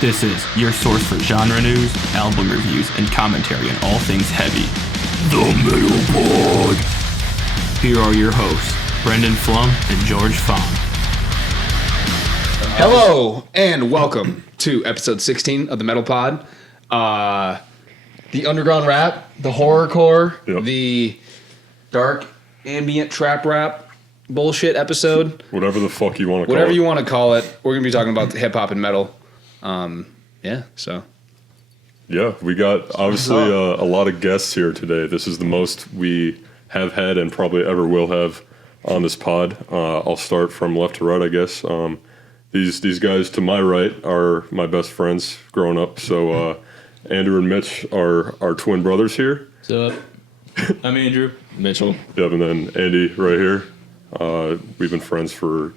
This is your source for genre news, album reviews, and commentary on all things heavy. The Metal Pod. Here are your hosts, Brendan Flum and George Fong. Hello, and welcome to episode 16 of the Metal Pod. The underground rap, the horrorcore, the dark ambient trap rap bullshit episode. Whatever the fuck you want to call it. Whatever you want to call it. We're going to be talking about hip-hop and metal. Yeah, we got obviously a lot of guests here today. This is the most we have had and probably ever will have on this pod. I'll start from left to right, I guess. These guys to my right are my best friends growing up. So Andrew and Mitch are our twin brothers here. What's up? I'm Andrew. Mitchell. Yep, and then Andy right here. We've been friends for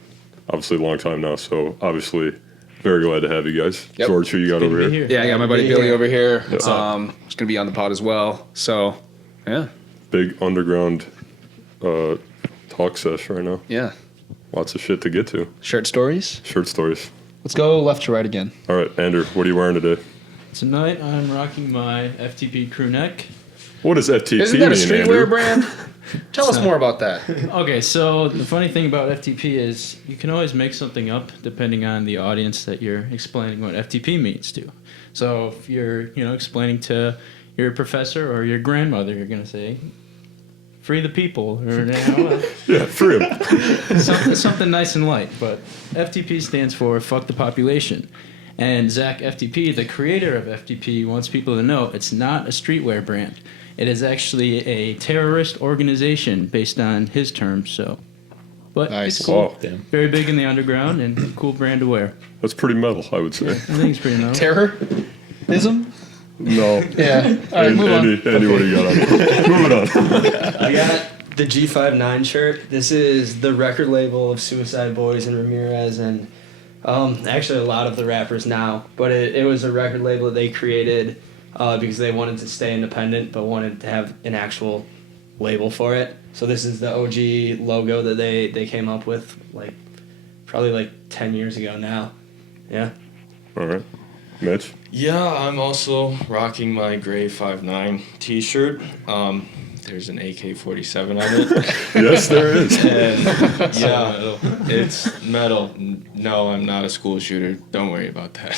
obviously a long time now, so obviously very glad to have you guys. Yep. George, who you got over here? Yeah, I got my buddy Billy over here. What's up? He's going to be on the pod as well. So, yeah. Big underground talk sesh right now. Yeah. Lots of shit to get to. Shirt stories. Shirt stories. Let's go left to right again. All right, Andrew, what are you wearing today? Tonight I'm rocking my FTP crew neck. What does FTP Isn't that a mean, streetwear Andrew? brand? Tell us more about that. Okay, so the funny thing about FTP is you can always make something up depending on the audience that you're explaining what FTP means to. So if you're, explaining to your professor or your grandmother, you're gonna say, "Free the people," or Yeah, free 'em. something nice and light. But FTP stands for "Fuck the Population." And Zach FTP, the creator of FTP, wants people to know it's not a streetwear brand. It is actually a terrorist organization based on his terms. So, but Nice. it's cool. Wow. Very big in the underground and a cool brand to wear. That's pretty metal, I would say. I think it's pretty nice. Terrorism? No. Yeah. All right, move on. Andy, what do you got on? Moving on. I got the G59 shirt. This is the record label of Uicideboys and Ramirez and actually a lot of the rappers now. But it was a record label that they created because they wanted to stay independent but wanted to have an actual label for it. So this is the OG logo that they came up with probably 10 years ago now. Yeah. All right. Mitch? Yeah, I'm also rocking my gray 5.9 t-shirt. There's an AK-47 on it. Yes, there is. And yeah, it's metal. No, I'm not a school shooter. Don't worry about that.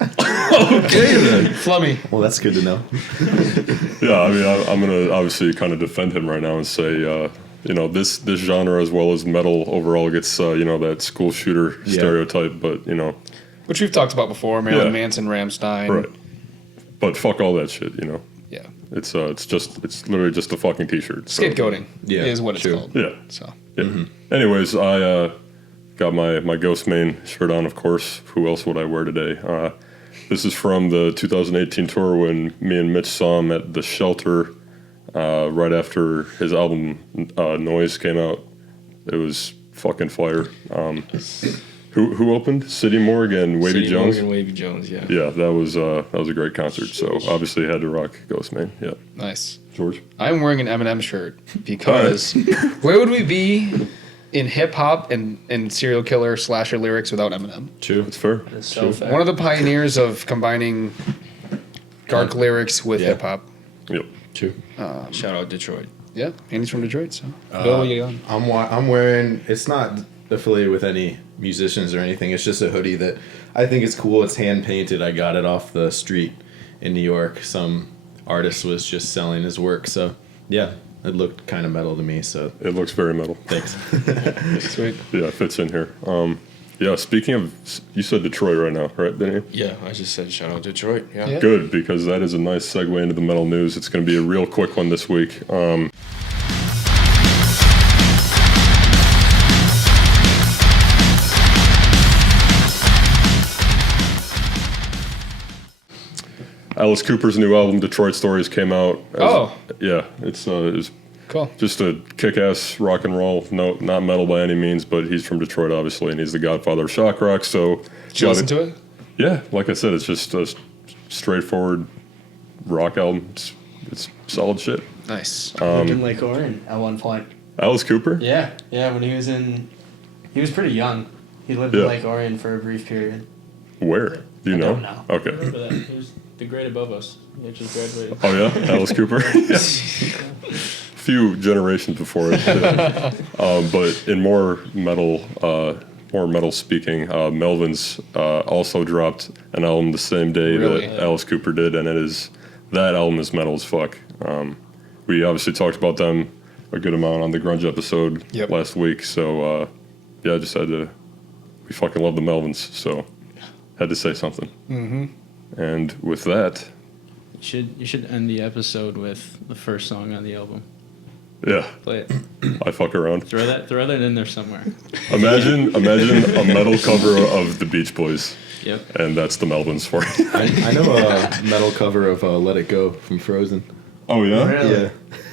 Okay, then. Flummy. Well, that's good to know. Yeah, I mean, I'm going to obviously kind of defend him right now and say, this genre as well as metal overall gets, that school shooter stereotype, but, Which we've talked about before, Marilyn Yeah. Manson, Rammstein. Right. But fuck all that shit, Yeah. It's literally just a fucking t-shirt. So. Scapegoating Yeah, is what it's true. called. Yeah. So. Yeah. Anyways, I got my Ghostemane shirt on, of course. Who else would I wear today? This is from the 2018 tour when me and Mitch saw him at the Shelter right after his album Noise came out. It was fucking fire. Who opened? Citimorg and Wavy Jones? Citimorg and Wavy Jones, yeah. Yeah, that was a great concert. So obviously had to rock Ghostemane. Yeah. Nice. George? I'm wearing an Eminem shirt because where would we be in hip-hop and serial killer slasher lyrics without Eminem? True. That's fair. That's so fair. One of the pioneers of combining dark lyrics with hip-hop. Yep. True. Shout out Detroit. Yeah, and he's from Detroit, so. Bill, what you got? I'm wearing. It's not affiliated with any musicians or anything. It's just a hoodie that I think is cool. It's hand painted. I got it off the street in New York. Some artist was just selling his work. So yeah, it looked kind of metal to me. So It looks very metal. thanks. Sweet. Yeah, it fits in here. Yeah, speaking of, you said Detroit right now, right, didn't you? Yeah, I just said shout out Detroit. Yeah. Yeah. Good, because that is a nice segue into the metal news. It's going to be a real quick one this week. Alice Cooper's new album, Detroit Stories, came out. Yeah, it's Cool. just a kick-ass rock and roll. No, not metal by any means, but he's from Detroit, obviously, and he's the godfather of shock rock, so... Did you listen to it? Yeah, like I said, it's just a straightforward rock album. It's solid shit. Nice. Lived in Lake Orion at one point. Alice Cooper? Yeah, when he was pretty young. He lived Yeah. in Lake Orion for a brief period. Where? Do you know? don't know. Okay. Remember that? He was the grade above us. He just graduated. Oh yeah, Alice Cooper. Yeah. Few generations before it. Yeah. But in more metal speaking, Melvin's also dropped an album the same day Really? that Alice Cooper did, and that album is metal as fuck. We obviously talked about them a good amount on the grunge episode last week, so I just had to. We fucking love the Melvins, so had to say something. Mm-hmm. And with that, You should end the episode with the first song on the album. yeah, Play it. I fuck around. Throw that in there somewhere. Imagine a metal cover of the Beach Boys. Yep. And that's the Melvins for you. I know a metal cover of "Let It Go" from Frozen. Oh yeah. Really? Yeah,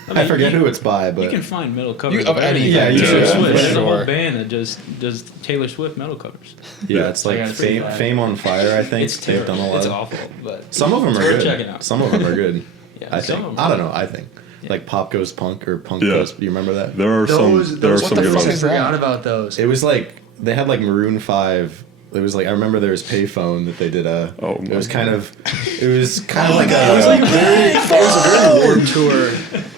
I forget who it's by, but You can find metal covers of anything. Yeah, you Taylor should, Swift. for There's a sure. whole band that does Taylor Swift metal covers. yeah, it's like I gotta see Fame, that. Fame on Fire. I think It's they've done a lot. It's of, awful, but Some of them It's are worth good. checking out. Some of them are good. Yeah, I some think. of them I don't are. know. I think Yeah. like Pop Goes Punk or Punk Yeah. Goes. Do you remember that? There are some those good what the fuck ones. is that? forgot about those. It was like they had like Maroon 5. It was like I remember there was Payphone that they did a. Oh, it my was kind of like It was like a. it was a very Warped Tour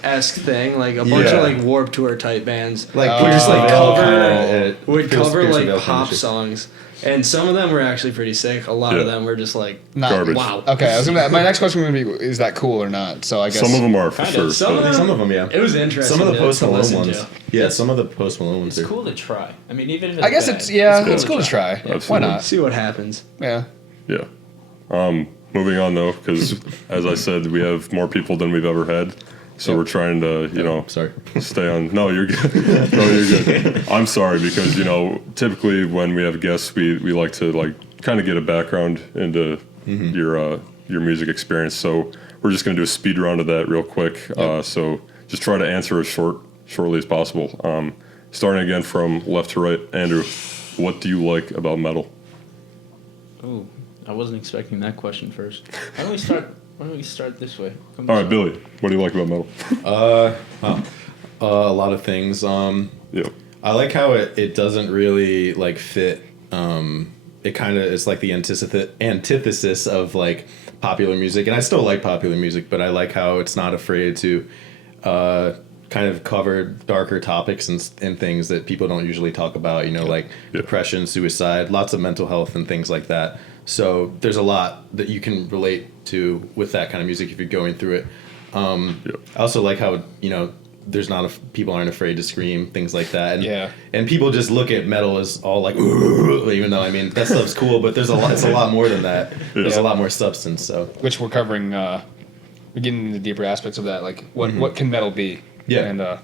esque thing, like a bunch Yeah. of like Warped Tour type bands Like we just like cover- Pierce would cover the like Veil kind pop of shit. songs, and some of them were actually pretty sick. A lot of Yeah. them were just like Not, Garbage. wow. Okay, I was gonna. My next question would be: is that cool or not? So I guess Some of them are for Kind sure. of. Some of them, Some of them, yeah. it was interesting. Some of the Post to Malone listen ones. to. Yeah, some of the Post Malone ones It's are. cool to try. I mean, even if it's I guess bad, it's cool to try. Yeah. Why Absolutely. not? See what happens. Yeah. Yeah. Moving on though, because as I said, we have more people than we've ever had, so we're trying to, Sorry. stay on. No, you're good. No, you're good. I'm sorry because typically when we have guests, we like to kind of get a background into your music experience. So we're just gonna do a speed round of that real quick. So just try to answer as shortly as possible. Starting again from left to right, Andrew, what do you like about metal? Oh, I wasn't expecting that question first. Why don't we start this way? Come All right, this way. Billy, what do you like about metal? A lot of things. Yeah. I like how it doesn't really like fit. It kind of is like the antithesis of like popular music, and I still like popular music, but I like how it's not afraid to kind of cover darker topics and things that people don't usually talk about. Like depression, suicide, lots of mental health and things like that. So there's a lot that you can relate to with that kind of music if you're going through it. I also like how there's people aren't afraid to scream, things like that. And people just look at metal as all like, even though that stuff's cool, but it's a lot more than that. There's a lot more substance. So Which we're covering. We're getting into the deeper aspects of that. Like what can metal be? Yeah. And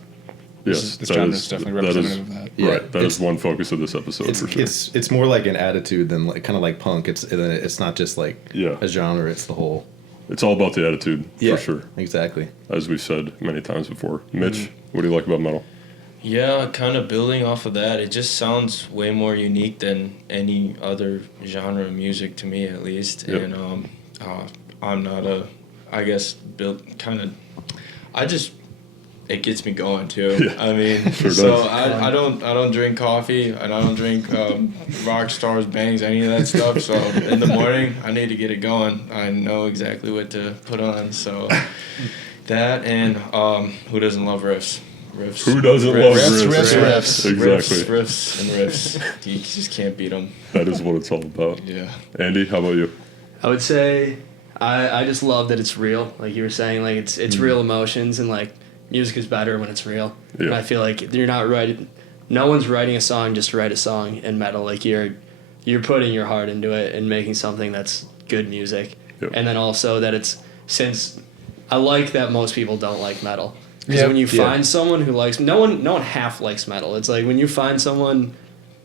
Yes, this that genre is- is definitely that is- representative of that. Yeah, Right, that is one focus of this episode for sure. it's more like an attitude than like kind of like punk. It's not just like a genre. It's the whole. It's all about the attitude, Yeah, for sure, exactly. as we've said many times before. Mitch, what do you like about metal? Yeah, kind of building off of that, it just sounds way more unique than any other genre of music to me, at least. Yep. And I'm not it gets me going too. Yeah, I mean, sure so does. I don't drink coffee and I don't drink rock stars, bangs, any of that stuff. So in the morning, I need to get it going. I know exactly what to put on. So that and who doesn't love riffs? Riffs. Who doesn't love Riffs, riffs? riffs. Exactly. Riffs and riffs. You just can't beat them. That is what it's all about. Yeah. Andy, how about you? I would say I just love that it's real. Like you were saying, like it's real emotions, and like music is better when it's real. Yeah. And I feel like you're not writing. No one's writing a song just to write a song in metal. Like you're putting your heart into it and making something that's good music. Yep. And then also that since I like that most people don't like metal. Because Yep. when you Yeah. find someone who likes no one half likes metal. It's like when you find someone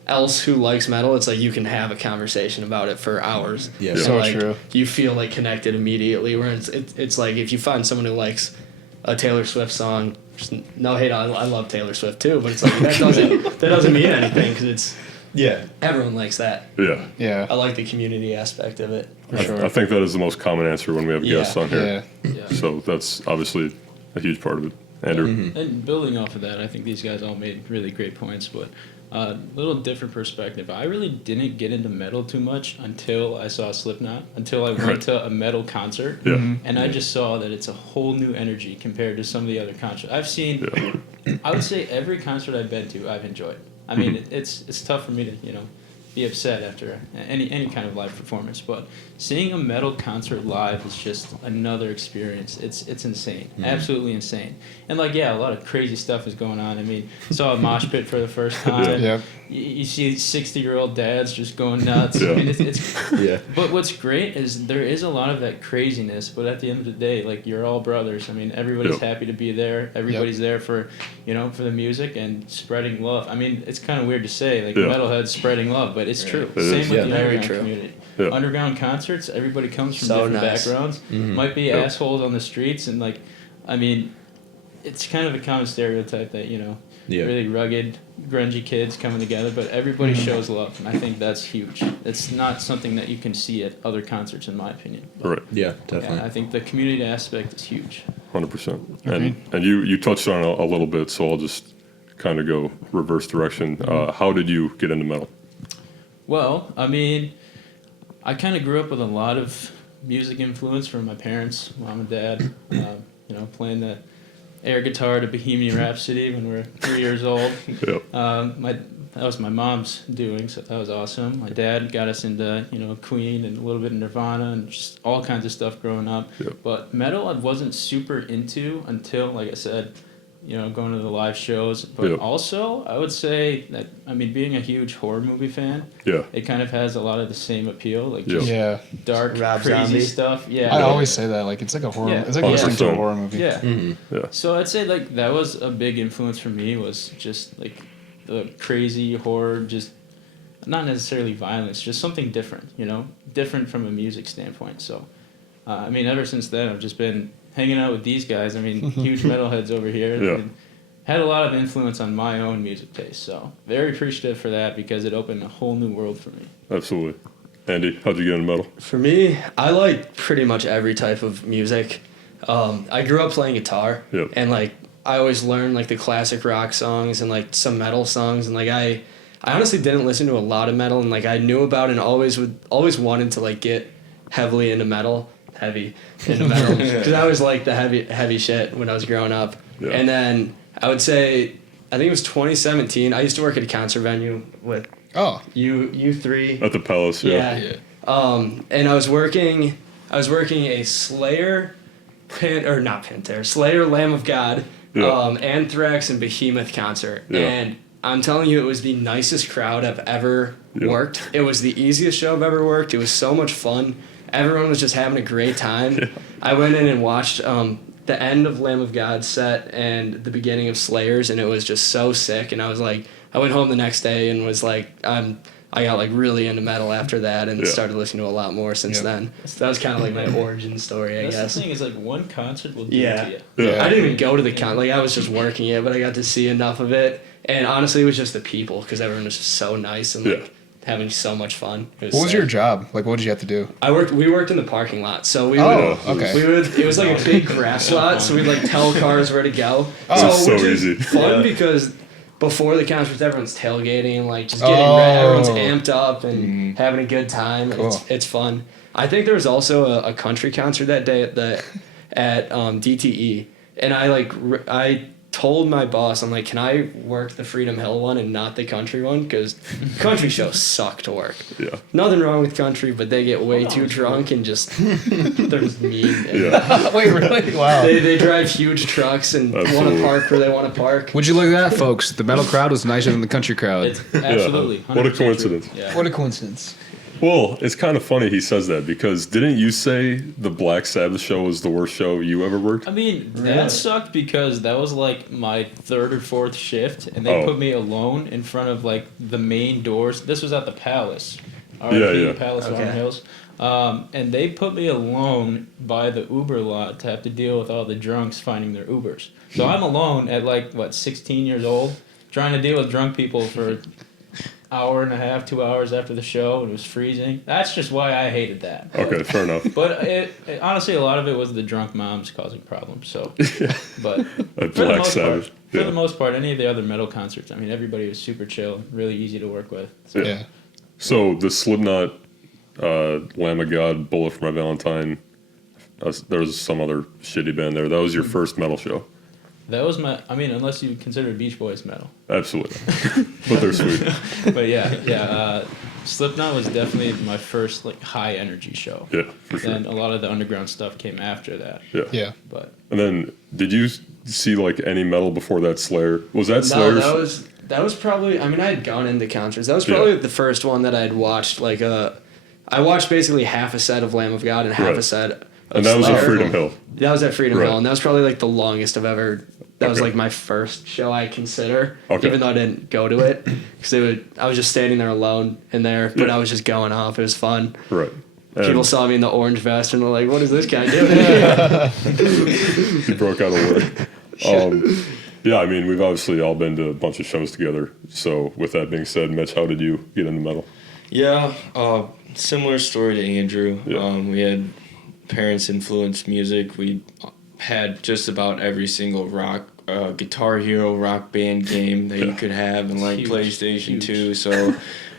else who likes metal, it's like you can have a conversation about it for hours. Yeah. And, So like, true. You feel like connected immediately. Where it's like if you find someone who likes a Taylor Swift song, just no hate. I love Taylor Swift too, but it's like that doesn't mean anything because it's Yeah. everyone likes that. Yeah. Yeah. I like the community aspect of it. For sure. I think that is the most common answer when we have guests on here. Yeah. Yeah. So that's obviously a huge part of it. Andrew. And building off of that, I think these guys all made really great points, but little different perspective. I really didn't get into metal too much until I saw Slipknot, until I went to a metal concert, and I just saw that it's a whole new energy compared to some of the other concerts. I've seen, I would say every concert I've been to, I've enjoyed. I mean, it's tough for me to, be upset after any kind of live performance, but seeing a metal concert live is just another experience. It's insane, absolutely insane. And a lot of crazy stuff is going on. I mean, saw a mosh pit for the first time. Yep. You see 60-year-old dads just going nuts. I mean, it's But what's great is there is a lot of that craziness, but at the end of the day, you're all brothers. I mean, everybody's happy to be there. Everybody's there for, for the music and spreading love. I mean, it's kind of weird to say, metalheads spreading love, but it's true. Same with the underground community. Underground concerts, everybody comes from different backgrounds. Might be assholes on the streets, and I mean, it's kind of a common stereotype that really rugged, grungy kids coming together, but everybody shows love, and I think that's huge. It's not something that you can see at other concerts, in my opinion. Right. Yeah, definitely. Yeah, I think the community aspect is huge. 100%. And you touched on it a little bit, so I'll just kind of go reverse direction. How did you get into metal? Well, I mean, I kind of grew up with a lot of music influence from my parents, mom and dad. Playing the air guitar to Bohemian Rhapsody when we were 3 years old. That was my mom's doing, so that was awesome. My dad got us into Queen and a little bit of Nirvana and just all kinds of stuff growing up. But metal I wasn't super into until, like I said, going to the live shows. But also, I would say that, I mean, being a huge horror movie fan, it kind of has a lot of the same appeal. Dark, Rob crazy Zombie. stuff. I always say that. It's like a horror. It's like listening to a horror movie. So I'd say that was a big influence for me, was just the crazy horror, just not necessarily violence, just something different, different from a music standpoint. So, I mean, ever since then, I've just been hanging out with these guys. I mean, huge metalheads over here. And had a lot of influence on my own music taste. So very appreciative for that, because it opened a whole new world for me. Absolutely. Andy, how'd you get into metal? For me, I like pretty much every type of music. I grew up playing guitar, and I always learned the classic rock songs and some metal songs, and I honestly didn't listen to a lot of metal, and I knew about it and always wanted to get heavy into metal, because I always liked the heavy shit when I was growing up. And then I would say, I think it was 2017. I used to work at a concert venue with you three at the Palace. And I was working a Slayer, Slayer, Lamb of God, Anthrax, and Behemoth concert, and I'm telling you, it was the nicest crowd I've ever worked. It was the easiest show I've ever worked. It was so much fun. Everyone was just having a great time. I went in and watched the end of Lamb of God set and the beginning of Slayers, and it was just so sick. And I went home the next day and was I got really into metal after that, and started listening to a lot more since then. So that was kind of my origin story, I guess. That's the thing, is one concert will do it to you. I didn't even go to the concert. I was just working it, but I got to see enough of it. And honestly, it was just the people, because everyone was just so nice and having so much fun. What was your job? What did you have to do? We worked in the parking lot, so we would. It was a big grass lot, so we'd tell cars where to go. So which is easy. Fun because before the concerts, everyone's tailgating and just getting ready. Everyone's amped up and having a good time. Cool. It's fun. I think there was also a country concert that day at DTE, and I told my boss, I'm can I work the Freedom Hill one and not the country one? Because country shows suck to work. Nothing wrong with country, but they get way too drunk and just, they're just mean. Wait, really? Wow. They drive huge trucks and want to park where they want to park. Would you look at that, folks? The metal crowd was nicer than the country crowd. It's absolutely. What a coincidence. What a coincidence. Well, it's kind of funny he says that, because didn't you say the Black Sabbath show was the worst show you ever worked? I mean, that sucked, because that was my third or fourth shift, and they put me alone in front of the main doors. This was at the Palace, Palace on Hills, and they put me alone by the Uber lot to have to deal with all the drunks finding their Ubers. So I'm alone at 16 years old, trying to deal with drunk people for hour and a half, 2 hours after the show, and it was freezing. That's just why I hated that. Okay, fair enough. But honestly, a lot of it was the drunk moms causing problems. So, but At Black Sabbath. for the most part, any of the other metal concerts, I mean, everybody was super chill, really easy to work with. So. Yeah. So the Slipknot, Lamb of God, Bullet for My Valentine. There was some other shitty band there. That was your first metal show. That was unless you consider Beach Boys metal. Absolutely. But they're sweet. But yeah. Slipknot was definitely my first like high energy show. Yeah, for sure. And a lot of the underground stuff came after that. Yeah. But And then, did you see like any metal before that? Slayer? Was that Slayer? No, that was probably. I mean, I had gone into concerts. That was probably the first one that I had watched. Like I watched basically half a set of Lamb of God and half a set of And that was Slayer. at Freedom Hill. That was at Freedom Hill, and that was probably like the longest I've ever. That was like my first show I consider, even though I didn't go to it, because I was just standing there alone in there, but I was just going off. It was fun. Right. People saw me in the orange vest and were like, "What is this guy doing?" He broke out of work. Yeah, I mean, we've obviously all been to a bunch of shows together. So, with that being said, Mitch, how did you get into metal? Yeah, similar story to Andrew. Yeah. We had parents influenced music. We had just about every single Guitar Hero rock band game that you could have in like PlayStation 2. So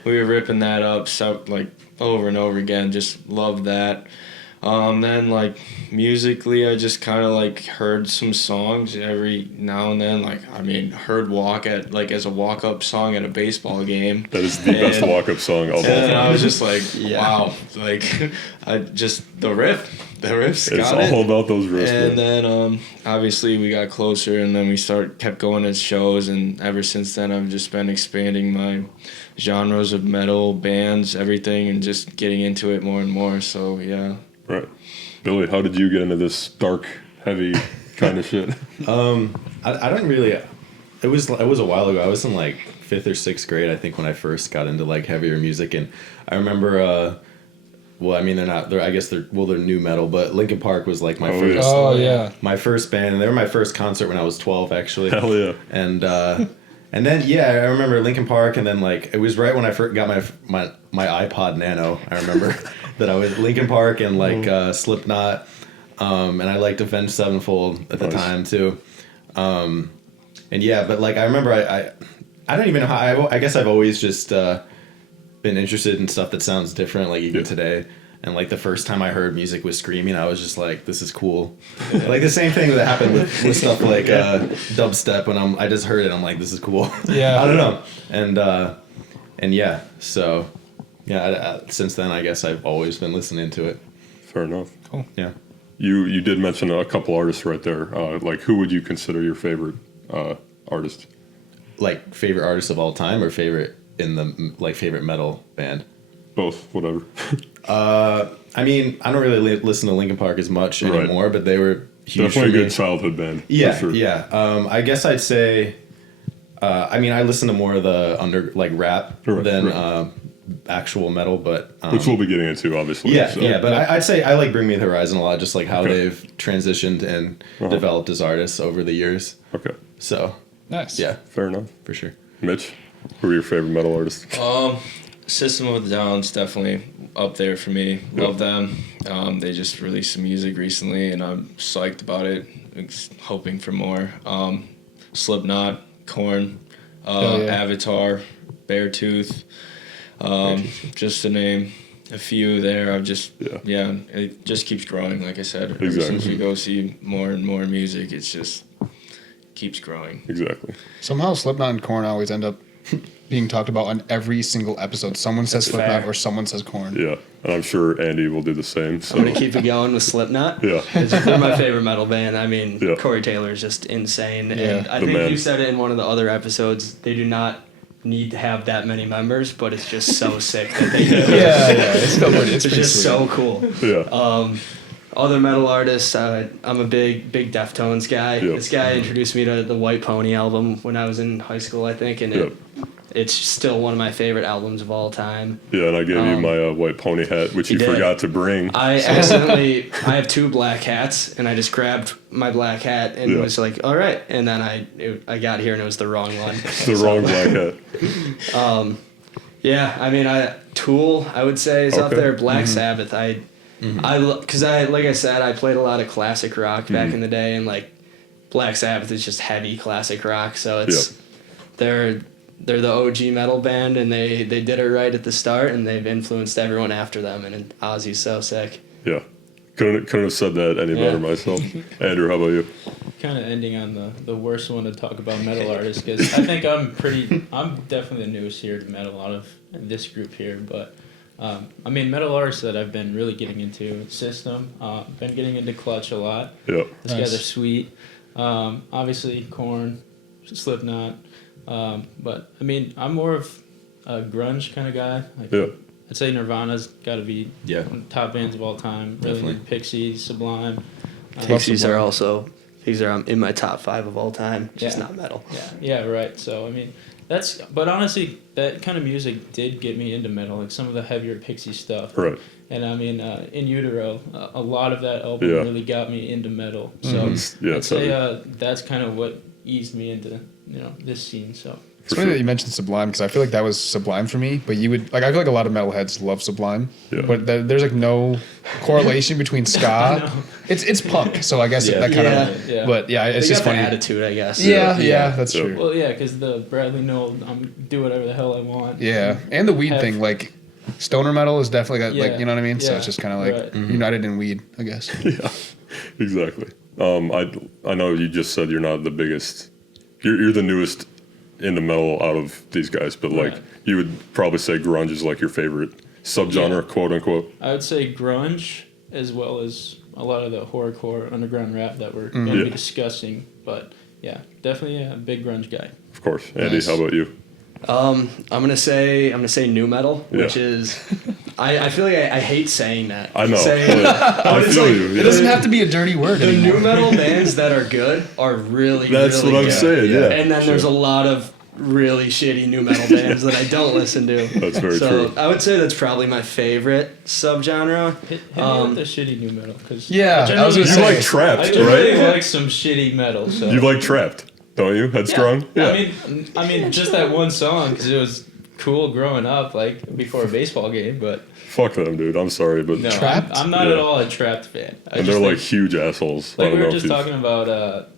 we were ripping that up over and over again. Just loved that. Then like musically, I just kind of like heard some songs every now and then. Like heard "Walk" as a walk-up song at a baseball game. That is the best walk-up song of all time. And I was just like, wow, like the riffs. It's all about those riffs. And then obviously we got closer, and then we kept going to shows, and ever since then I've just been expanding my genres of metal, bands, everything, and just getting into it more and more. So yeah. Right. Billy, how did you get into this dark, heavy kind of shit? I don't really. It was a while ago. I was in like 5th or 6th grade, I think, when I first got into like heavier music, and I remember. Well, I mean, they're new metal, but Linkin Park was like my first. Oh yeah. My first band, and they were my first concert when I was 12, actually. Hell yeah. And then I remember Linkin Park, and then like it was right when I first got my iPod Nano. I remember that I was Linkin Park and like Slipknot, and I liked Avenged Sevenfold at the time too. And but like I remember I don't even know how I guess I've always just been interested in stuff that sounds different, like even today. And like the first time I heard music with screaming, I was just like, "This is cool." Like the same thing that happened with stuff like dubstep. When I just heard it, I'm like, "This is cool." Yeah. I don't know. And yeah, so yeah. Since then, I guess I've always been listening to it. Fair enough. Cool. Yeah. You did mention a couple artists right there. Like, who would you consider your favorite artist? Like favorite artist of all time, or favorite in the like favorite metal band? Both, whatever. I mean, I don't really listen to Linkin Park as much anymore, but they were huge. Definitely for a me. good childhood band. Yeah, for sure. yeah. I guess I'd say. I mean, I listen to more of the rap than actual metal, but which we'll be getting into, obviously. Yeah, so. yeah. But I'd say I like Bring Me the Horizon a lot, just like how they've transitioned and developed as artists over the years. Okay. So Nice. yeah, Fair enough. for sure. Mitch, who are your favorite metal artists? System of a Down's definitely up there for me. Love them. They just released some music recently, and I'm psyched about it. Hoping for more. Slipknot, Korn, Avatar, Beartooth. Just to name a few there. It just keeps growing. Like I said, ever since we go see more and more music, it's just keeps growing. Exactly. Somehow Slipknot and Korn always end up being talked about on every single episode. Someone says Slipknot or someone says Korn. Yeah, and I'm sure Andy will do the same. So. I'm gonna keep it going with Slipknot. Yeah. They're my favorite metal band. I mean, Yeah. Corey Taylor is just insane. Yeah. And I The think man. you said it in one of the other episodes. They do not need to have that many members, but it's just so sick that they do. Yeah, it's still pretty. It's just so cool. Yeah. Other metal artists, I'm a big Deftones guy. Yep. This guy introduced me to the White Pony album when I was in high school, I think, and it's still one of my favorite albums of all time. Yeah, and I gave you my white pony hat, which you did. forgot to bring. I have 2 black hats, and I just grabbed my black hat and was like, all right. And then I got here and it was the wrong one. The wrong black hat. Yeah, I mean, Tool, I would say, is up Okay. there. Black Sabbath, because like I said, I played a lot of classic rock back in the day, and like Black Sabbath is just heavy classic rock, so it's they're the OG metal band, and they did it right at the start, and they've influenced everyone after them, and Ozzy's so sick. Yeah. Couldn't have said that any better myself. Andrew, how about you? Kind of ending on the worst one to talk about metal artists, because I think I'm definitely the newest here to metal out of this group here, but I mean, metal artists that I've been really getting into, System, been getting into Clutch a lot. Yeah. Those guys are sweet. Obviously, Korn, Slipknot, but I mean, I'm more of a grunge kind of guy. Like, Yeah. I'd say Nirvana's got to be Yeah. one of the top bands of all time. Really, Definitely. Pixies, Sublime. Pixies are also in my top 5 of all time. It's just Yeah. not metal. Yeah, right. So I mean, but honestly, that kind of music did get me into metal, like some of the heavier Pixie stuff. Right. And I mean, In Utero, a lot of that album really got me into metal. So I'd say that's kind of what eased me into this scene. So. It's funny that you mentioned Sublime, because I feel like that was Sublime for me. But you would I feel like a lot of metalheads love Sublime, but there's like no correlation between ska. It's punk, so I guess that kind of. Yeah. But yeah, it's They just got the funny. attitude, I guess. Yeah, that's Yeah. true. Well, yeah, because the Bradley Noel, I'm do whatever the hell I want. Yeah, and the weed Have- thing, like stoner metal is definitely got, like, you know what I mean. So Yeah. it's just kind of like Right. united in weed, I guess. Yeah. Exactly. I know you just said you're not the biggest. You're the newest into metal out of these guys, but like you would probably say grunge is like your favorite subgenre, quote unquote. I would say grunge, as well as a lot of the horrorcore underground rap that we're going to be discussing. But yeah, definitely a big grunge guy. Of course. Andy, Nice. how about you? I'm gonna say new metal, which Yeah. is I feel like I hate saying that. I know. Saying, I it's feel like, you. It Yeah. doesn't have to be a dirty word the anymore. new metal bands that are good are really That's really what I'm good. saying. Yeah. And then there's a lot of really shitty new metal bands that I don't listen to. That's very so true. I would say that's probably my favorite subgenre. Hit me with the shitty new metal, because Yeah, I was gonna You say- like I Trapped, really right? like some shitty metal. So You like Trapped, don't you? Headstrong? Yeah. I mean, just that one song, because it was cool growing up, like before a baseball game. But Fuck them, dude. I'm sorry, but no, Trapped? I'm not Yeah. at all a Trapped fan. and they're like huge assholes. I Like don't we know were if just you. talking about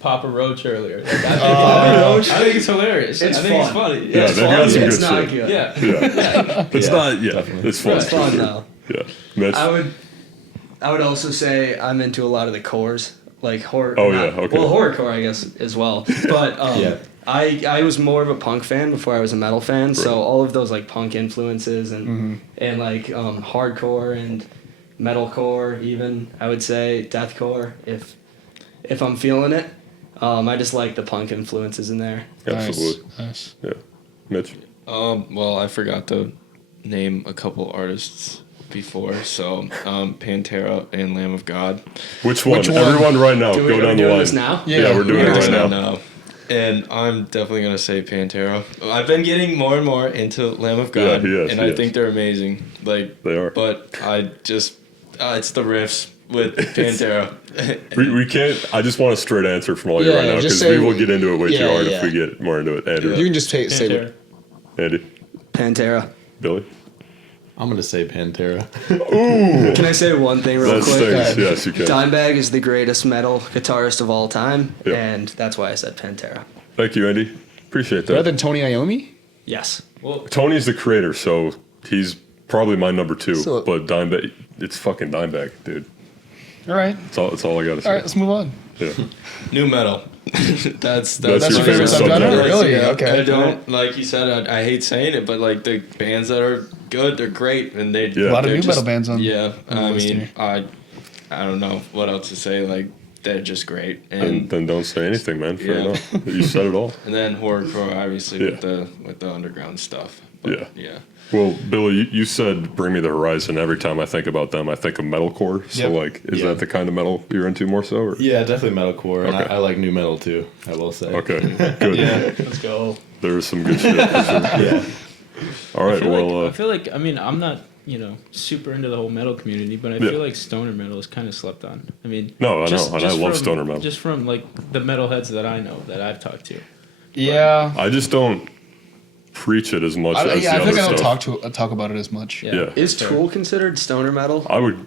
Papa Roach earlier. Like, I think it's hilarious. It's I think it's fun. funny. Yeah, It's they've fun. got some It's good not shit. good. Yeah. Yeah. It's not. Yeah. It's fun. It's for fun sure. though. Yeah. Mitch. I would also say I'm into a lot of the cores, like horror. Oh, yeah, okay. Well, horrorcore, I guess, as well. But Yeah. I was more of a punk fan before I was a metal fan. So all of those like punk influences and like hardcore and metalcore, even I would say deathcore if I'm feeling it. I just like the punk influences in there. Absolutely. Nice. Yeah. Mitch. Well, I forgot to name a couple artists before, so Pantera and Lamb of God. Which one? Which one? Everyone right now. Are we Go down the doing line. this now? Yeah, we're doing it right now. No. And I'm definitely gonna say Pantera. I've been getting more and more into Lamb of God, Yeah, he is, and he I is. think they're amazing. Like They are. but I just it's the riffs with Pantera. We can't. I just want a straight answer from all you Yeah, right now just because say- we will get into it way too yeah, hard yeah. if we get more into it. Andrew, You can just say Pantera. Andy, Pantera. Billy. I'm gonna say Pantera. Can I say one thing real That quick? stings. Yes, you can. Dimebag is the greatest metal guitarist of all time, Yeah. and that's why I said Pantera. Thank you, Andy. Appreciate better that. than Tony Iommi. Yes. Well, Tony's the creator, so he's probably my number 2. So- but Dimebag, it's fucking Dimebag, dude. All right, That's all I gotta say. all right, let's move on. Yeah. New metal. that's That's your my favorite subgenre? Really? Yeah, okay. I don't like you said. I hate saying it, but like the bands that are good, they're great, and they Yeah. A lot of they're new just- metal bands on. Yeah, on the I list mean, here. I don't know what else to say. Like they're just great, And and then don't say anything, man. Fair Yeah. enough. You said it all. and then horrorcore, obviously Yeah. with the underground stuff. Yeah. Yeah. Well, Billy, you said Bring Me the Horizon. Every time I think about them, I think of metalcore. So, Yep. like, is Yeah. that the kind of metal you're into more so? Or? Yeah, definitely metalcore. And Okay. I like new metal too. I will say. Okay, good. let's go. There's some good shit for sure. Yeah. All right, I feel like, I mean, I'm not, super into the whole metal community, but I Yeah. feel like stoner metal is kind of slept on. I mean, No, I know, and I love from- stoner metal. Just from like the metalheads that I know that I've talked to. Yeah, I just don't. preach it as much as I the feel other like I stuff. don't talk about it as much. Yeah. Is Tool considered stoner metal? I would,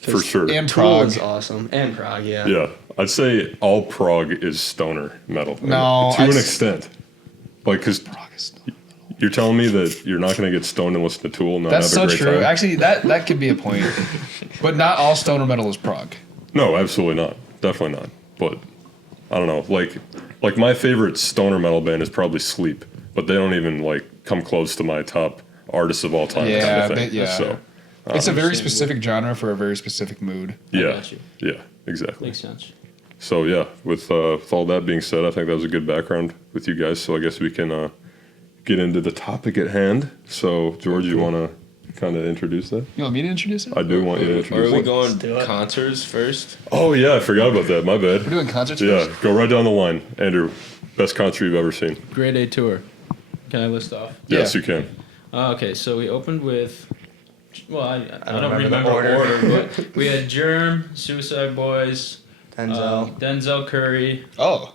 for sure. And Tool prog. is awesome. And prog, yeah. Yeah, I'd say all prog is stoner metal. No, to I'd an s- extent. Like, because Prog is- you're telling me that you're not going to get stoned and listen to Tool and not That's have a so great true. time? Actually, that could be a point. But not all stoner metal is prog. No, absolutely not. Definitely not. But I don't know. Like my favorite stoner metal band is probably Sleep, but they don't even like come close to my top artists of all time. Yeah, kind of thing. yeah. So It's a very specific genre for a very specific mood. yeah, got you. yeah, exactly. Makes sense. So yeah, with all that being said, I think that was a good background with you guys. So I guess we can get into the topic at hand. So George, you want to kind of introduce that? You want me to introduce it? I do want you to Or introduce are we it. going do it. concerts first? Oh yeah, I forgot about that. My bad. We're doing concerts Yeah, first? go right down the line. Andrew, best concert you've ever seen? Grade A tour. Can I list off? Yes, Yeah. you can. Okay, so we opened with. Well, I don't remember remember the order. but we had Germ, Suicide Boys, Denzel. Denzel Curry, Oh.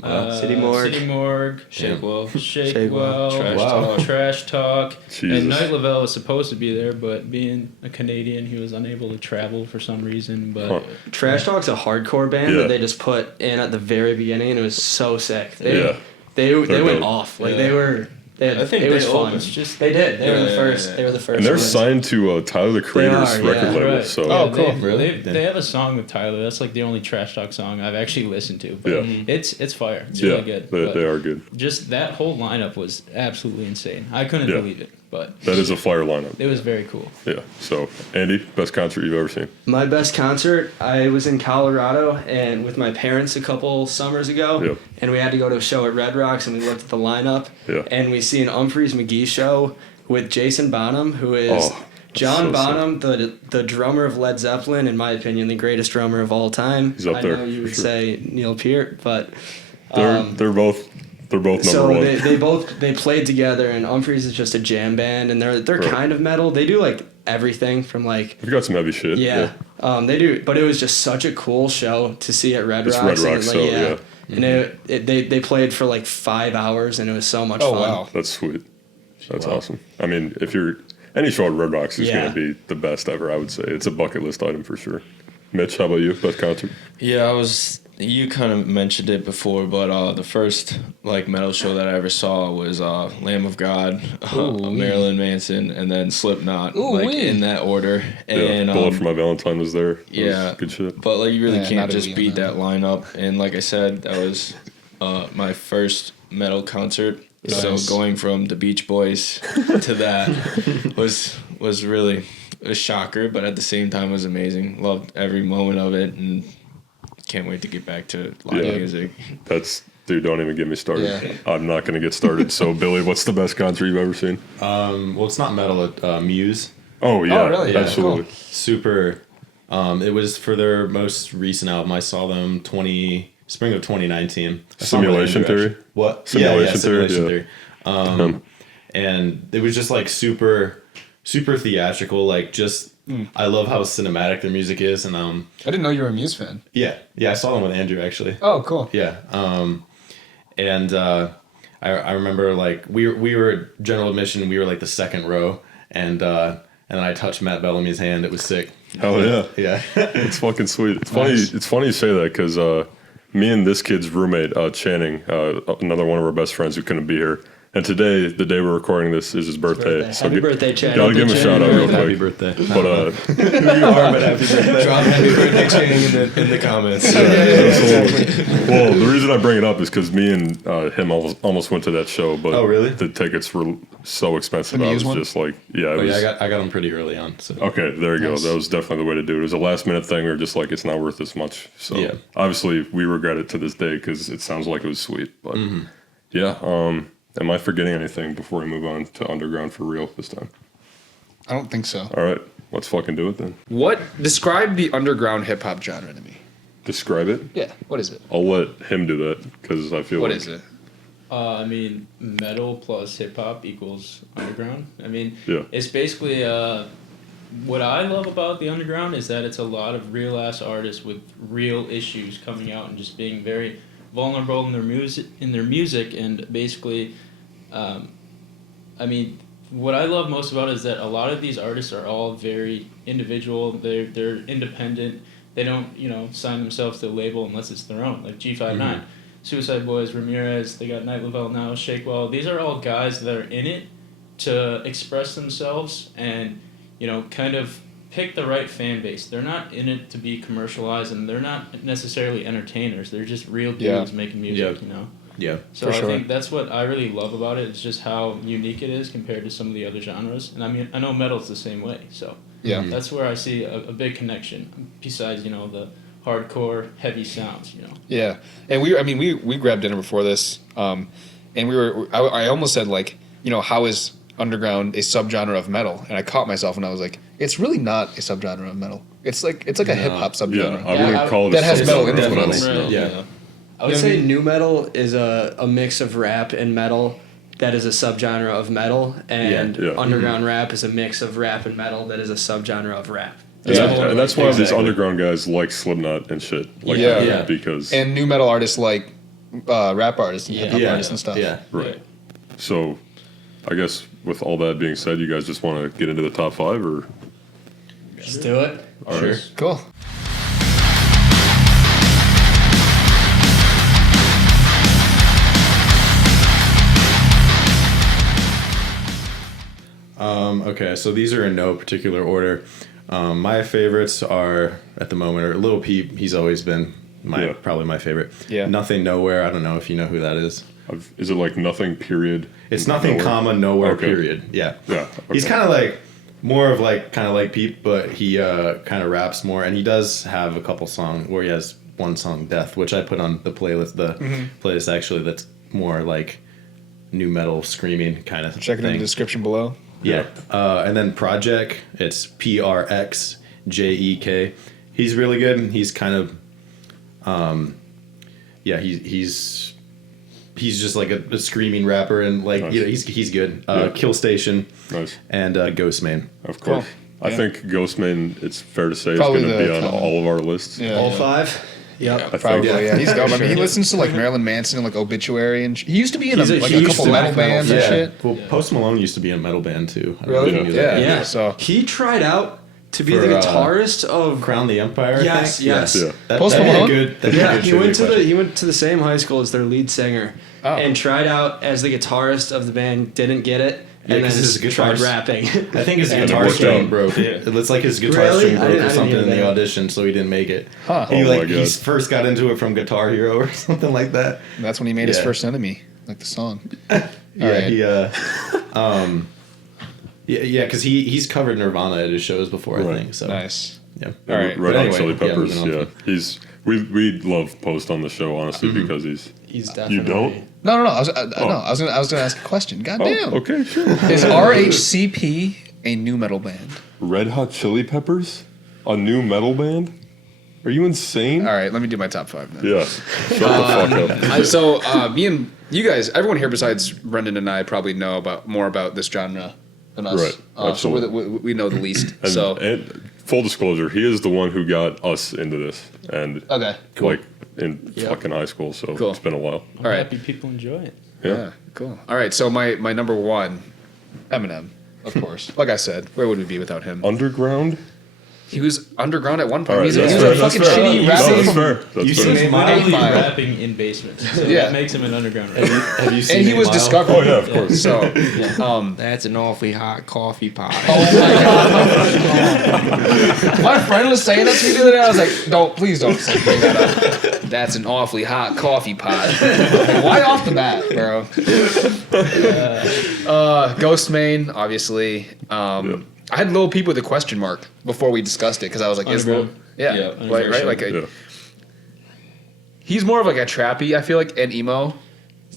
Citimorg. Citimorg, Shakewell, Trash Wow. Talk. Trash Talk, Jesus. and Night Lavelle was supposed to be there, but being a Canadian, he was unable to travel for some reason. But Huh. Trash Talk's a hardcore band Yeah. that they just put in at the very beginning, and it was so sick. They Yeah. they They're went dope. off. Like Yeah. they were. They had, I think it they was fun. opened. just They did. They were the Yeah, first. yeah. They were the first. And they're ones. signed to Tyler the Creator's are, record yeah. label. Right. So Oh, cool. They, Yeah. they have a song with Tyler. That's like the only Trash Talk song I've actually listened to. But Yeah. it's fire. It's yeah, really good. they, But they are good. just that whole lineup was absolutely insane. I couldn't Yeah. believe it, but That is a fire lineup. it was very cool. Yeah. So Andy, best concert you've ever seen? My best concert, I was in Colorado and with my parents a couple summers ago, Yep. and we had to go to a show at Red Rocks, and we looked at the lineup, Yeah. and we see an Humphreys McGee show with Jason Bonham, who is Oh, John so Bonham, the drummer of Led Zeppelin, in my opinion, the greatest drummer of all time. He's up I there, know you for would sure. say Neil Peart, but They're both number so one. they played together, and Humphreys is just a jam band, and they're Right. kind of metal. They do like everything from like. We've got some heavy shit. Yeah. They do, but it was just such a cool show to see at Red It's Rocks. Red and, Rocks, like, so, yeah. And they played for like 5 hours, and it was so much Oh, fun. wow. That's sweet. That's awesome. I mean, if you're any show at Red Rocks is Yeah. going to be the best ever. I would say it's a bucket list item for sure. Mitch, how about you? Best concert? Yeah, you kind of mentioned it before, but the first like metal show that I ever saw was Lamb of God, Marilyn Manson, and then Slipknot, like Ooh-wee. in that order. And Yeah. Bullet for My Valentine was there. It was yeah. good shit. But like you really Yeah, can't not just really beat on that lineup. And like I said, that was my first metal concert. Nice. So going from the Beach Boys to that was really a shocker, but at the same time was amazing. Loved every moment of it, and can't wait to get back to live Yeah. music. Dude, don't even get me started. Yeah. I'm not going to get started. So, Billy, what's the best concert you've ever seen? Well, it's not metal. Muse. Oh, yeah. really? Yeah, Absolutely. Super. It was for their most recent album. I saw them spring of 2019. I saw them with Simulation Andrew, Theory? actually. What? Simulation Theory, Simulation yeah. Theory. And it was just like super theatrical. Like just, I love how cinematic their music is. And I didn't know you were a Muse fan. yeah, I saw them with Andrew actually. Oh, cool. Yeah. I remember like we were general admission. We were like the second row, and I touched Matt Bellamy's hand. It was sick. Hell yeah. Yeah. It's fucking sweet. It's Nice. funny. It's funny you say that because me and this kid's roommate Channing, another one of our best friends who couldn't be here, and today, the day we're recording this, is his birthday. Happy birthday, Chad. Gotta give him a shout out real Happy quick. birthday. But Who you are, but happy birthday. Drop happy birthday Channing in the comments. absolutely. Well, the reason I bring it up is because me and him almost went to that show, but Oh, really? the tickets were so expensive. The I Muse was one? just like, yeah, it Oh, was. yeah, I got them pretty early on. So. Okay, there you Nice. go. That was definitely the way to do it. It was a last minute thing. We were just like, it's not worth this much. So Yeah. obviously, we regret it to this day because it sounds like it was sweet. But yeah, am I forgetting anything before we move on to Underground for real this time? I don't think so. All right, let's fucking do it then. Describe the underground hip hop genre to me. Describe it. Yeah. What is it? I'll let him do that because I feel What like is it? I mean, metal plus hip hop equals underground. I mean, Yeah. it's basically what I love about the underground is that it's a lot of real ass artists with real issues coming out and just being very vulnerable in their music, and basically I mean, what I love most about it is that a lot of these artists are all very individual. They're independent. They don't, sign themselves to a label unless it's their own. Like G59, Suicide Boys, Ramirez, they got Night Lavelle now, Shakewell. These are all guys that are in it to express themselves and, kind of pick the right fan base. They're not in it to be commercialized, and they're not necessarily entertainers. They're just real dudes making music, Yeah. So I think that's what I really love about it. It's just how unique it is compared to some of the other genres. And I mean, I know metal's the same way. So that's where I see a big connection. Besides, the hardcore, heavy sounds. Yeah, and we grabbed dinner before this, and I almost said like, how is underground a subgenre of metal? And I caught myself and I was like, it's really not a subgenre of metal. It's like a hip hop subgenre. Yeah, I wouldn't call it that has metal in influence. Right. Yeah. I would say nu metal is a mix of rap and metal that is a subgenre of metal, and underground rap is a mix of rap and metal that is a subgenre of rap. And that's why these underground guys like Slipknot and shit. Because... And nu metal artists like rap artists and hip hop artists and stuff. Yeah. Right. So, I guess with all that being said, you guys just want to get into the top 5, or? Let's do it. All right. Cool. Okay, so these are in no particular order. My favorites are, at the moment, are Lil Peep. He's always been probably my favorite. Yeah. Nothing Nowhere. I don't know if you know who that is. Is it like nothing, period? It's nothing, nowhere, period. Yeah. Yeah. Okay. He's kind of like, more of like, kind of like Peep, but he kind of raps more. And he does have a couple songs where he has one song, Death, which I put on the playlist, playlist actually, that's more like nu metal screaming kind of Check it in the description below. Yeah. And then Project, it's PRXJEK. He's really good. He's kind of, he's just like a screaming rapper, and like, nice. he's good. Kill Station. Nice. And Ghostemane. Of course. Cool. I think Ghostemane, it's fair to say, Probably is going to be on kinda- all of our lists. Yeah. All 5? Yep. Probably, think. He's dope. I mean, he listens to like Marilyn Manson and like Obituary, and he used to be in a huge couple metal bands and shit. Well, Post Malone used to be in a metal band too. I don't Really? know if you knew that. Yeah. So He tried out to be For, the guitarist of Crown the Empire. Yes, I think? yes. Yeah. Post that'd be Malone? a good. That'd be a Yeah, good he trivia went to the same high school as their lead singer, and tried out as the guitarist of the band. Didn't get it, Yeah, and 'cause then his tried guitar's- rapping. I think his And guitar worked string out. broke. It looks like his guitar Really? string I broke didn't or something hear in the that. audition, so he didn't make it. Huh. He Oh like my he God. first got into it from Guitar Hero or something like that. that's when he made his Yeah. first enemy, like the song. Yeah, Alright. he because he's covered Nirvana at his shows before, I Right. think. So Nice. yeah. All right. Red But Hot anyway, Chili yeah, Peppers, moving on. He's we love Post on the show, honestly, because He's you definitely. don't. No. I was gonna ask a question. God damn. Oh, okay, sure. Is RHCP a new metal band? Red Hot Chili Peppers, a new metal band? Are you insane? All right, let me do my top 5 then. Yeah. Shut the fuck up. So me and you guys, everyone here besides Brendan and I probably know more about this genre than us. Right, So absolutely. we know the least. And, So and full disclosure, he is the one who got us into this, and okay, like in fucking high school. So Cool. it's been a while. I'm All right. happy people enjoy it. Yeah. cool. All right, so my number 1, Eminem, of course. Like I said, where would we be without him? Underground. He was underground at one point. All right, He's that's a fair, fucking that's fair. shitty No, rapper that's from. fair. That's You fair. seen He's Mile? literally Mile. rapping in basements. So Yeah. that makes him an underground rapper. Have you seen And he Eight was Mile? discovered. Oh yeah, of course. So, That's an awfully hot coffee pot. oh my god! My friend was saying that to me the other day. I was like, please don't bring that up. That's an awfully hot coffee pot. Like, why off the bat, bro? Ghostemane, obviously. I had Lil Peep with a question mark before we discussed it because I was like, is Lil, Underground. yeah, right? Like, Yeah. he's more of like a trappy, I feel like, and emo.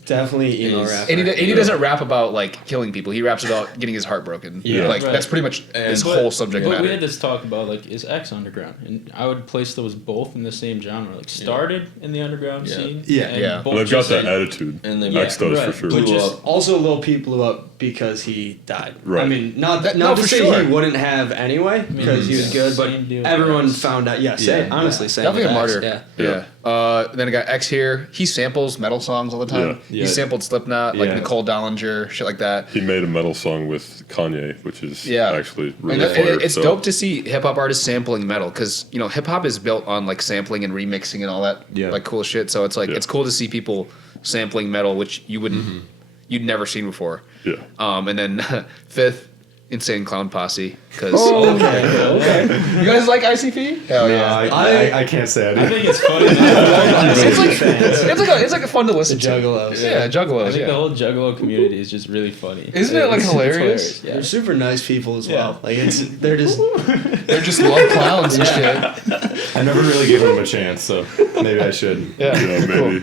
Definitely emo rapper. And he doesn't rap about like killing people. He raps about getting his heart broken. Yeah. Like Right. that's pretty much his But- whole subject but matter. we had this talk about like is X underground, and I would place those both in the same genre. Like started in the underground scene. Yeah. and Yeah. both Well, they've got just, that like, attitude. And they X does right. for sure. But blew just- up. Also, Lil Peep blew up because he died. Right. I mean, not No, to for say sure. he wouldn't have anyway, because he was good, but Same deal with everyone X. found out. Yeah, same. Yeah. Honestly, same. Definitely a with X, martyr. Yeah. Yeah. Then I got X here. He samples metal songs all the time. Yeah. He sampled Slipknot, like Yeah. Nicole Dollinger, shit like that. He made a metal song with Kanye, which is actually really And fire. it's dope to see hip hop artists sampling metal because hip hop is built on like sampling and remixing and all that like cool shit. So it's like it's cool to see people sampling metal, which you'd never seen before. Yeah. And then fifth, Insane Clown Posse. Because Okay. you guys like ICP? Hell yeah! I can't say I think it's funny. It's like a fun to listen to. Juggalos. Yeah, Juggalos. I think the whole Juggalo community is just really funny. Isn't it like It's hilarious? They're super nice people as well. Like they're just They just love clowns and shit. I never really gave them a chance, so maybe I should. Yeah,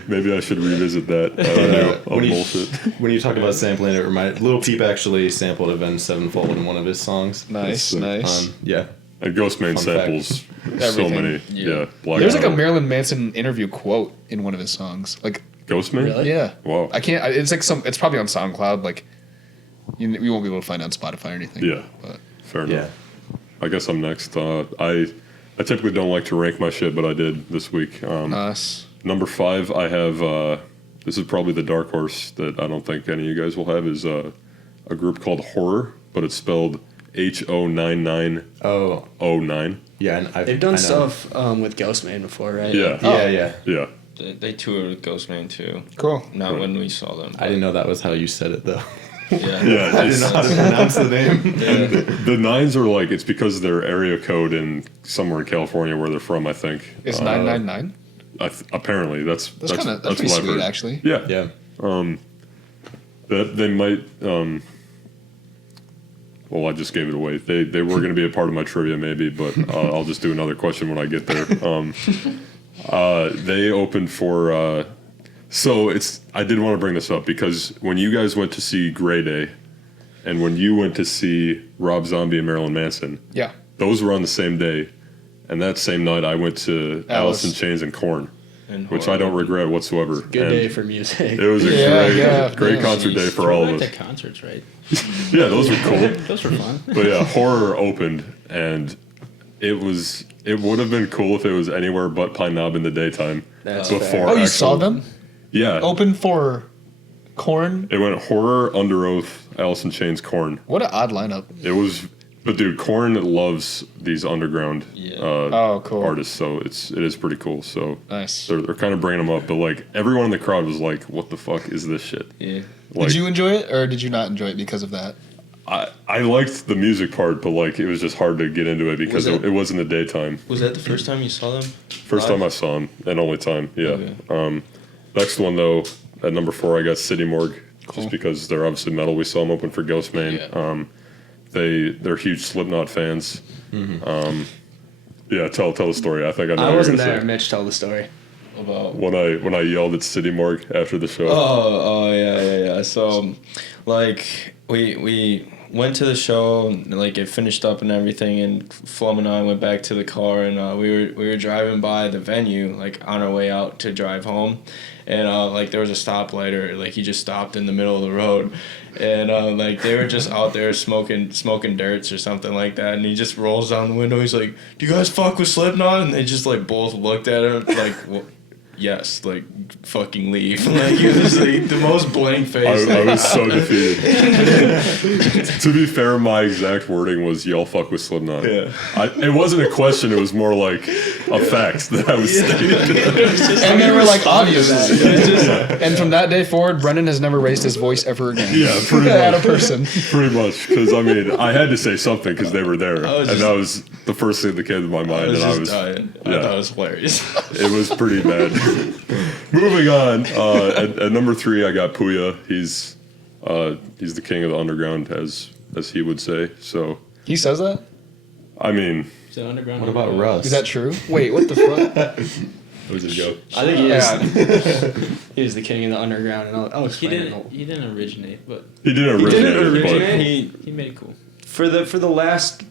maybe I should revisit that. When you- Bullshit. When you talk about sampling, it reminded Lil Peep actually sampled Avenged Sevenfold in one of his songs. Nice. Yeah. And Ghostemane Fun fact. samples so Everything. many. Yeah. Black There's like a Metal. Marilyn Manson interview quote in one of his songs. Like, Ghostemane? Really? yeah. Wow. I can't. It's like it's probably on SoundCloud. Like, you won't be able to find it on Spotify or anything. Yeah. But Fair Yeah. enough. I guess I'm next. I typically don't like to rank my shit, but I did this week. us. Number 5, I have. This is probably the dark horse that I don't think any of you guys will have. Is a group called Horror, but it's spelled HO9909. Oh, yeah. And they've done stuff with Ghostemane before, right? Yeah. Yeah. They toured with Ghostemane too. Cool. Not Right. when we saw them. I didn't know that was how you said it though. Yeah. Yeah. I didn't know how to pronounce the name. The 9s are like, it's because their area code in somewhere in California where they're from, I think. It's 999. Apparently, that's That's pretty what I've sweet, heard. actually. Yeah. Yeah. That they might. Well, I just gave it away. They were going to be a part of my trivia, maybe, but I'll just do another question when I get there. They opened for. So I did want to bring this up because when you guys went to see Grey Day, and when you went to see Rob Zombie and Marilyn Manson, Yeah. those were on the same day, and that same night I went to Alice in Chains and Korn, And which I don't regret whatsoever. Good And day for music. It was a great concert day for all of Like us. the concerts, right? Yeah, those were cool. Those were fun. But yeah, Horror opened, and it would have been cool if it was anywhere but Pine Knob in the daytime. That's before. fair. Oh, you saw them? Yeah. Open for Korn? It went Horror, Under Oath, Alice in Chains, Korn. What an odd lineup. It was, but dude, Korn loves these underground Oh, cool. artists, so it is pretty cool. So Nice. they're kind of bringing them up, but like everyone in the crowd was like, "What the fuck is this shit?" Yeah. Like, Did you enjoy it, or did you not enjoy it because of that? I liked the music part, but like it was just hard to get into it because Was it- it was in the daytime. Was that the first time you saw them? First live? time I saw them, and only time. Yeah. Okay. Next one though, at number 4, I got Citimorg, Cool. just because they're obviously metal. We saw them open for Ghostemane. Yeah. They're huge Slipknot fans. Yeah, tell the story. I think I know. I what you're wasn't gonna there. say. Mitch, tell the story. About When I yelled at Citimorg after the show. Oh yeah. So, like, we went to the show, and, like, it finished up and everything, and Flum and I went back to the car, and we were driving by the venue, like, on our way out to drive home, and like there was a stoplight, or like he just stopped in the middle of the road, and like they were just out there smoking dirts or something like that, and he just rolls down the window. He's like, "Do you guys fuck with Slipknot?" And they just like both looked at him like, well, yes, like fucking leave. Like it was like the most blank face. I was so defeated. To be fair, my exact wording was "y'all fuck with Slipknot." Yeah. It wasn't a question; it was more like a fact that I was stating. And they were like obvious. And from that day forward, Brendan has never raised his voice ever again. Yeah, pretty At a much. person. Pretty much, because I mean, I had to say something because they were there, I was and just- that was the first thing that came to my I mind, was and I just was, dying. I yeah. thought it was hilarious. it was pretty bad. Moving on, at number 3, I got Pouya. He's the king of the underground, as he would say. So, He says that? I mean, Is that underground? What about Russ? Is that true? Wait, what the fuck? where does it go? I think he is. He is the king of the underground, and I'll He explain it. He didn't originate, but He didn't He originate, didn't it, originate. he made it cool. For the last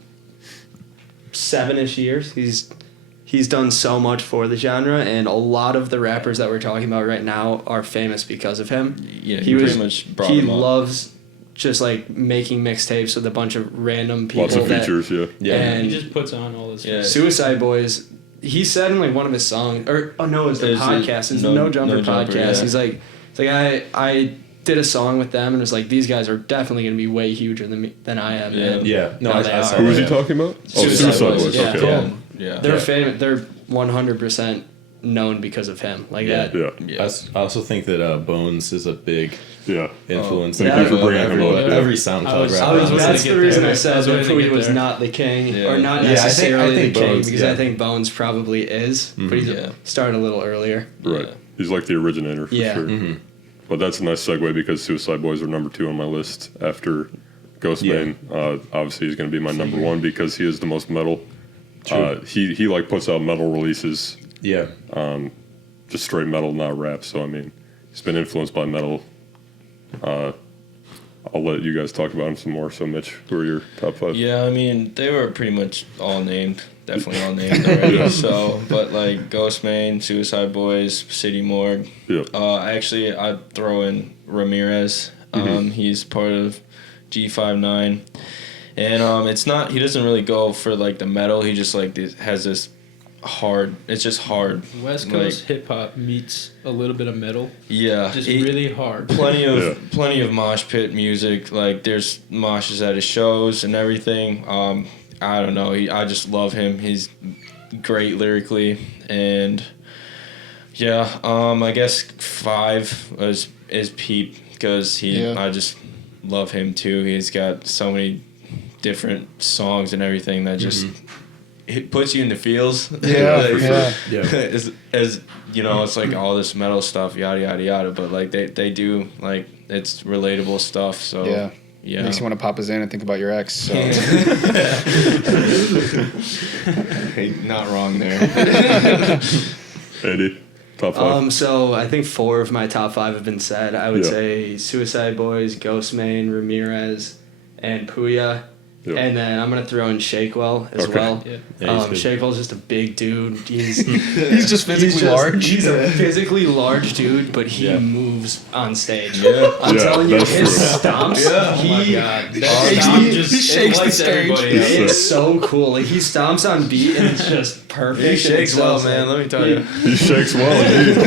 7-ish years, he's done so much for the genre, and a lot of the rappers that we're talking about right now are famous because of him. Yeah, he pretty much brought he him up. loves just like making mixtapes with a bunch of random people. lots of that, features, yeah. Yeah. And He just puts on all this. Yeah. Suicide Boys. He said in like one of his songs, or oh no, it's the Is it podcast. It's the No- No Jumper No Jumper, podcast. yeah. He's like, It's like I did a song with them and it was like, these guys are definitely going to be way huger than I am. Yeah. And Yeah. No, now I they saw are. Who was he that. talking about? Suicide Boys. Okay. Yeah. Yeah. They're famous. They're 100% known because of him. Like that. Yeah. I also think that Bones is a big Yeah. influence. Thank you for bringing him up. Every, every SoundCloud rapper. That's the reason I said I was that waiting to Pouya get was there. not the king, Yeah. or not Yeah, I think- necessarily I think the king, Bones, because yeah. I think Bones probably is, but he's started a little earlier. Right. He's like the originator for Yeah. sure. But that's a nice segue because Suicide Boys are number 2 on my list after Ghostemane. Obviously, he's going to be my number 1 because he is the most metal. He like puts out metal releases, Yeah. just straight metal, not rap. So I mean, he's been influenced by metal. I'll let you guys talk about him some more. So Mitch, who are your top 5? Yeah, I mean, they were pretty much all named. Definitely all named already. So, but like Ghostemane, Suicide Boys, Citimorg. Yeah. I'd throw in Ramirez. He's part of G59. And it's not, he doesn't really go for like the metal. He just like has this hard, it's just hard. West Coast hip hop meets a little bit of metal. Yeah. Just really hard. Plenty of mosh pit music. Like there's moshes at his shows and everything. I don't know. I just love him. He's great lyrically, and yeah. I guess 5 is Peep because I just love him too. He's got so many different songs and everything that just it puts you in the feels. As you know, it's like all this metal stuff, yada yada yada. But like they do like it's relatable stuff. So yeah. Makes you want to pop his in and think about your ex. So. Hey, not wrong there. Andy, top 5. So I think 4 of my top 5 have been said. I would say Suicide Boys, Ghostemane, Ramirez, and Pouya. Yeah. And then I'm gonna throw in Shakewell as well. Yeah. Shakewell's just a big dude. He's just physically large. He's a physically large dude, but he moves on stage. Yeah. I'm telling you, that's his true. stomps. Yeah. He shakes the stage. It's so cool. Like he stomps on beat, and it's just perfect. He shakes and well, it's man. Let me tell you. He shakes well, indeed.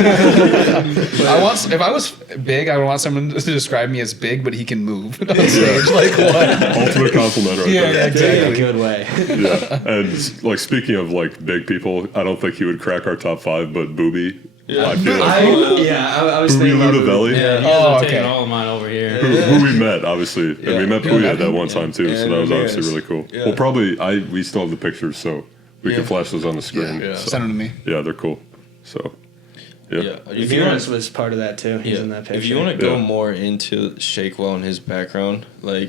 If I was big, I would want someone to describe me as big, but he can move on stage. Like what? Ultimate compliment right there. In a good way. Yeah, and like speaking of like big people, I don't think he would crack our top 5, but Booby, I feel like I was Booby thinking about Ludovelli, Yeah, you guys are taking all of mine over here. who we met obviously, and we met Pouya at that one time too, so And that was Ramirez. obviously really cool. Yeah. Well, probably we still have the pictures, so we can flash those on the screen. Yeah. So, Send him to me. yeah, they're cool. So yeah, If you want, Venus was part of that too. He's in that picture. if you want to go Yeah. more into Shakewell and his background, we'll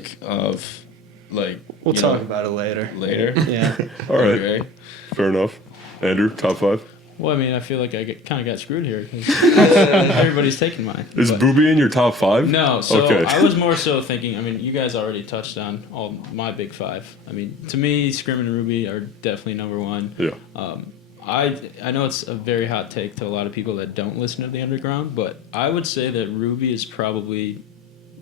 you talk know, about it later. later. Yeah. all right, Okay. fair enough. Andrew, top 5. Well, I mean, I feel like I kind of got screwed here. 'Cause everybody's taking mine. Is But- Booby in your top 5? No, so Okay. I was more so thinking, I mean, you guys already touched on all my big 5. I mean, to me, Scrim and Ruby are definitely number 1. Yeah. I know it's a very hot take to a lot of people that don't listen to the underground, but I would say that Ruby is probably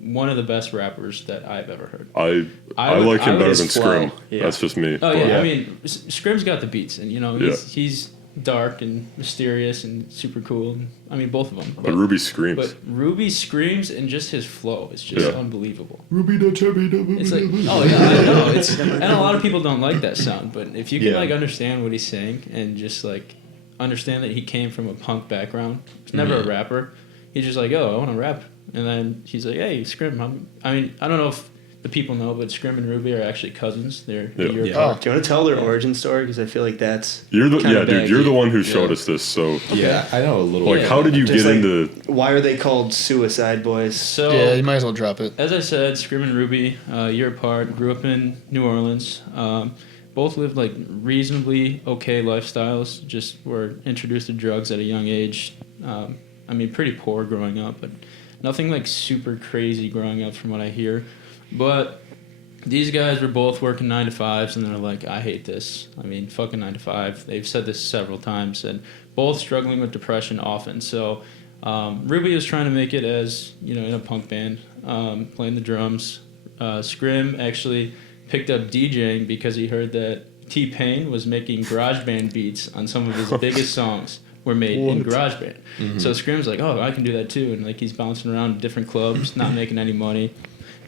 one of the best rappers that I've ever heard. I like him better his than flow. Scrim. Yeah. That's just me. Oh but- yeah, I mean, Scrim's got the beats, and you know he's dark and mysterious and super cool. And, I mean, both of them. But Ruby screams. But Ruby screams, and just his flow is just Yeah. unbelievable. Ruby da chubby da It's like, oh yeah, I know. And a lot of people don't like that sound, but if you can Yeah. like understand what he's saying and just like understand that he came from a punk background, he's never a rapper. He's just like, oh, I want to rap, and then he's like, hey, Scrim. I mean, I don't know if the people know, but Scrim and Ruby are actually cousins. They're a year apart. Do you want to tell their origin story? Because I feel like that's You're the kinda dude. You're the baggy. one who showed us this. So Yeah, I know a little. like, bit. how did you Just get like- into? why are they called Suicide Boys? So Yeah, you might as well drop it. as I said, Scrim and Ruby, a year apart, grew up in New Orleans. Both lived like reasonably okay lifestyles. Just were introduced to drugs at a young age. I mean, pretty poor growing up, but nothing like super crazy growing up from what I hear. But these guys were both working 9 to 5s, and they're like, I hate this. I mean, fucking 9 to 5. They've said this several times, and both struggling with depression often. So Ruby was trying to make it as, you know, in a punk band, playing the drums. Scrim actually picked up DJing because he heard that T-Pain was making garage band beats on some of his biggest songs, were made in GarageBand. So Scrim's like, oh, I can do that too. And like he's bouncing around different clubs, not making any money.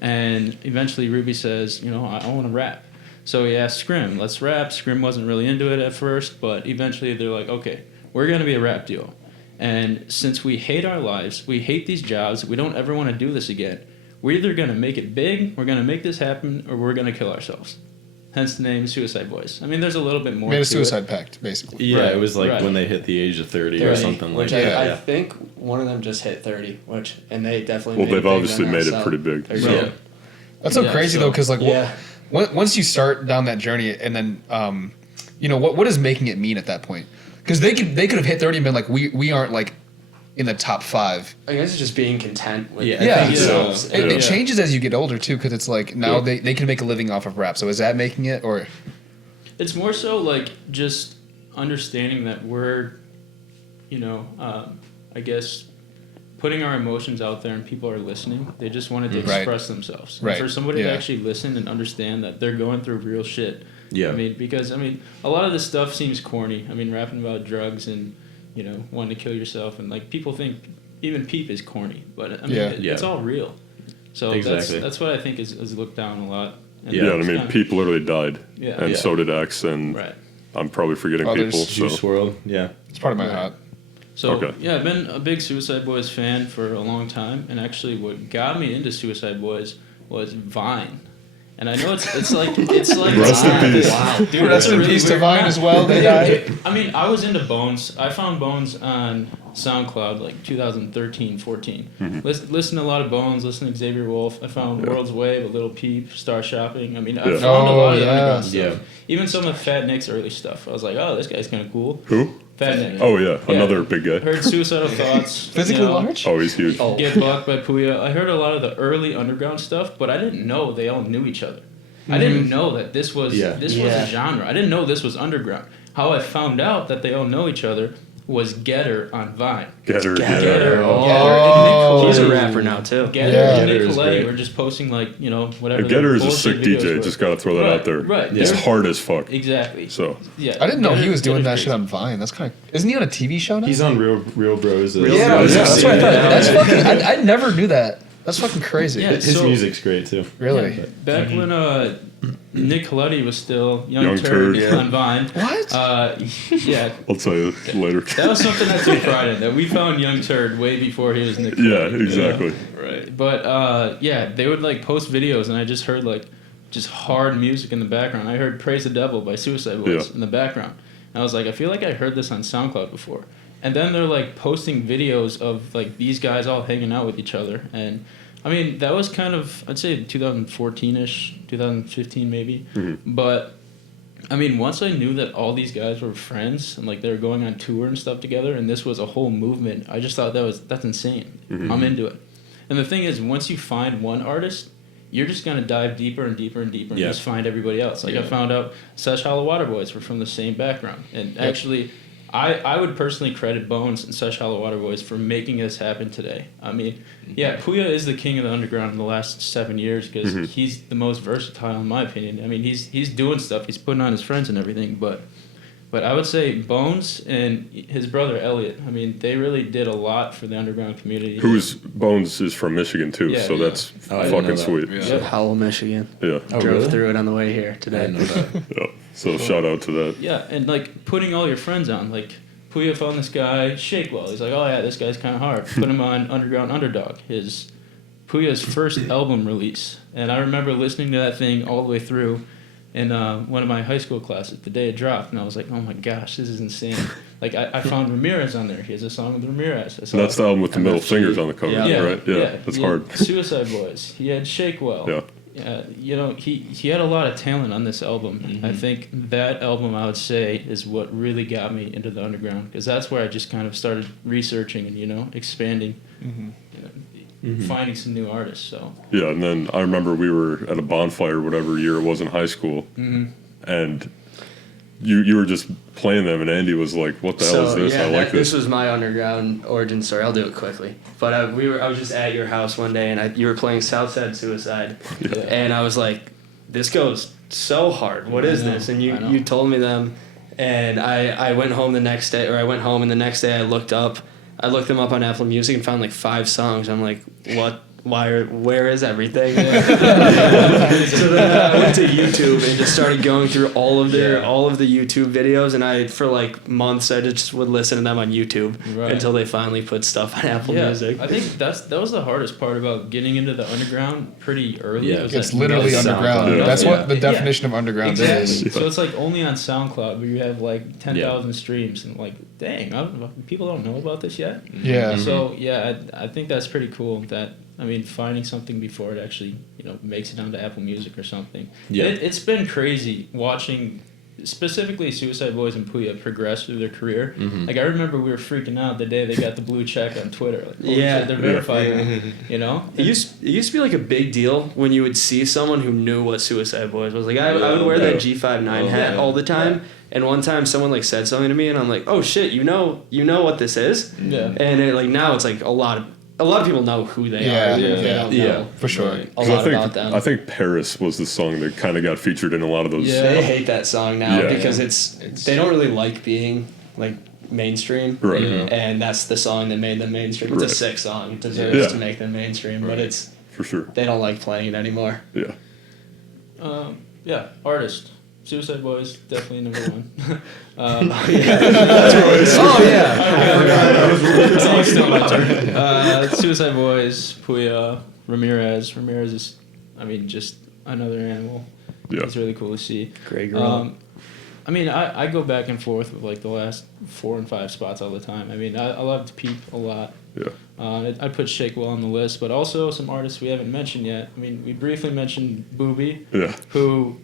And eventually Ruby says, you know, I want to rap. So he asked Scrim, let's rap. Scrim wasn't really into it at first, but eventually they're like, okay, we're going to be a rap duo. And since we hate our lives, we hate these jobs, we don't ever want to do this again, we're either going to make it big, we're going to make this happen, or we're going to kill ourselves. Hence the name Suicide Boys. I mean, there's a little bit more Made to a suicide pact, basically. Yeah, Right, it was like right. when they hit the age of 30 or something like which that. I think one of them just hit 30, and they definitely Well, made it they've big obviously on that, made it so pretty big. there you So. go. That's so Yeah, crazy so- though, because like Yeah. once you start down that journey, and then you know what is making it mean at that point? Because they could have hit 30 and been like, we aren't like in the top 5. I guess it's just being content with Yeah, Yeah. themselves. It, Yeah. it changes as you get older too, because it's like now they can make a living off of rap. So is that making it, or It's more so like just understanding that we're, you know, I guess putting our emotions out there and people are listening. They just wanted to Right. express themselves. And Right. for somebody to Yeah. actually listen and understand that they're going through real shit. Yeah. I mean, because, I mean, a lot of this stuff seems corny. I mean, rapping about drugs and, you know, wanting to kill yourself. And, like, people think even Peep is corny. But, I mean, Yeah. it's all real. So Exactly. that's what I think is looked down a lot. And Yeah, and it's I mean, kinda- Peep literally died, Yeah. and Yeah. so did X, and Right. I'm probably forgetting Others. people. Juice So WRLD, yeah. it's part of my Right. heart? So Okay. yeah, I've been a big Suicide Boys fan for a long time, and actually, what got me into Suicide Boys was Vine. And I know it's like Rest in peace. Wow. Dude, Rest it's in really peace to weird. Vine as well. They died. I mean, I was into Bones. I found Bones on SoundCloud like 2013, 14. Listen to a lot of Bones. Listen to Xavier Wolf. I found World's Wave, A Little Peep, Star Shopping. I mean, I Yeah. found a lot of the Oh, underground yeah. stuff. Even some of Fat Nick's early stuff. I was like, oh, this guy's kind of cool. who? Fat Nick. Oh yeah, another big guy. Heard Suicidal Thoughts. Physically you know, large? Oh, he's huge. Oh. Get Bucked by Pouya. I heard a lot of the early underground stuff, but I didn't know they all knew each other. I didn't know that this was Yeah. was a genre. I didn't know this was underground. How I found out that they all know each other was Getter on Vine. Getter. Getter, Oh. and Nick He's a Coletti- rapper now, too. Getter Yeah. and Nick Getter is Coletti great. were just posting like, you know, whatever. And Getter is a bullshit sick videos DJ. were. Just gotta throw that Right, out there. right. He's They're- hard as fuck. Exactly. So Yeah. I didn't know he Getter- was doing that Getter's shit on Vine. That's kind of. Isn't he on a TV show now? He's on Real Bros. Real yeah, Bros. that's what I thought. Yeah. That's fucking. I never knew that. That's fucking crazy. Yeah. His So- music's great too. Really? Yeah, back when Nick Coletti was still Young Young Turd Turd. on Vine. What? Yeah, I'll tell you later. that was something I took pride in. That we found Young Turd way before he was Nick. Yeah, Coletti, exactly. Right. But yeah, they would like post videos, and I just heard like just hard music in the background. I heard "Praise the Devil" by Suicide Boys Yeah. in the background. And I was like, I feel like I heard this on SoundCloud before. And then they're like posting videos of like these guys all hanging out with each other, and I mean that was kind of, I'd say 2014ish, 2015 maybe. But I mean, once I knew that all these guys were friends and like they were going on tour and stuff together, and this was a whole movement, I just thought that's insane. I'm into it. And the thing is, once you find one artist, you're just gonna dive deeper and deeper and deeper and Yeah. just find everybody else. Like I found out Sesh Hollow Water Boys were from the same background, and actually, I would personally credit Bones and Sesh Hollow Water Boys for making this happen today. I mean, yeah, Pouya is the king of the underground in the last 7 years because he's the most versatile in my opinion. I mean, he's doing stuff, he's putting on his friends and everything, but I would say Bones and his brother Elliot, I mean, they really did a lot for the underground community. Who's Bones is from Michigan too, Yeah, so yeah. that's Oh, I didn't know fucking that. sweet. Yeah. So, Howell, Michigan. yeah. Oh, Drove really? through it on the way here I today. didn't know that. Yeah. So shout out to that. Yeah, and like putting all your friends on, like Pouya found this guy Shakewell. He's like, oh yeah, this guy's kind of hard. Put him on Underground Underdog, his Pouya's first album release, and I remember listening to that thing all the way through in one of my high school classes the day it dropped, and I was like, oh my gosh, this is insane. Like I found Ramirez on there. He has a song with Ramirez. I saw That's the album with the middle MFG. fingers on the cover, Yeah. right? Yeah, that's he had hard. Suicide Boys. He had Shakewell. Yeah. You know, he had a lot of talent on this album. I think that album, I would say, is what really got me into the underground, because that's where I just kind of started researching and, you know, expanding, you know, finding some new artists. So Yeah, and then I remember we were at a bonfire, whatever year it was in high school, and you were just playing them, and Andy was like, "What the hell is this? Yeah, I like this this." was my underground origin story. I'll do it quickly. But I was just at your house one day, and you were playing Southside Suicide, and I was like, "This goes so hard. What is I know, this?" And I know. you told me them, And I went home the next day, or I went home and the next day I looked them up on Apple Music and found like 5 songs. I'm like, what? Where is everything? So then I went to YouTube and just started going through all of the YouTube videos, and for like months I just would listen to them on YouTube until they finally put stuff on Apple Music. I think that was the hardest part about getting into the underground pretty early. Yeah, it's literally underground. Yeah. That's what the definition of underground is. So it's like only on SoundCloud where you have like 10,000 streams, and like, dang, people don't know about this yet. Yeah. So I think that's pretty cool. Finding something before it actually, makes it onto Apple Music or something. Yeah. It's been crazy watching specifically Suicide Boys and Pouya progress through their career. Mm-hmm. Like, I remember we were freaking out the day they got the blue check on Twitter. Like, Yeah. shit, they're verified, It used to be like a big deal when you would see someone who knew what Suicide Boys was. Like, I would wear that G59 hat all the time. And one time someone like said something to me and I'm like, oh shit, you know what this is? Yeah. And now it's like a lot of people know who they are. They don't know for sure. a lot about them. I think Paris was the song that kind of got featured in a lot of those. Yeah. They hate that song now Yeah. because they don't really like being like mainstream. Right. And that's the song that made them mainstream. It's a sick song. It deserves Yeah. to make them mainstream, but For sure. they don't like playing it anymore. Yeah. Artist. Suicide Boys, definitely number one. Suicide Boys, Pouya, Ramirez. Ramirez is, just another animal. Yeah. It's really cool to see. Great girl. I go back and forth with like the last 4 and 5 spots all the time. I loved Peep a lot. Yeah. I put Shakewell on the list, but also some artists we haven't mentioned yet. We briefly mentioned Booby, Yeah. who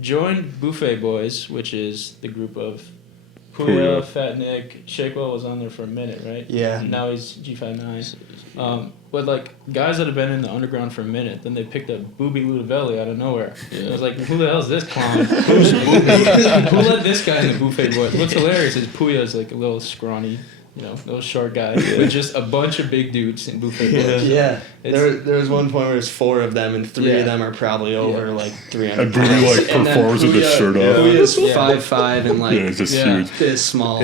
joined Buffet Boys, which is the group of Pouya, Pouya. Fat Nick. Shakewell was on there for a minute, right? Yeah. Now he's G59. But like guys that have been in the underground for a minute, then they picked up Booby Ludovelli out of nowhere. I was like, who the hell is this clown? Who's Booby? Who let this guy in the Buffet Boys? What's hilarious is Pouya's like a little scrawny, little short guy with just a bunch of big dudes in Buffet Boys. Yeah. There was one point where there's 4 of them, and 3 of them are probably over like 300 And Booby like And then performs with his Pouya- shirt off. Pouya's 5'5" and like Yeah, it's just huge. this small.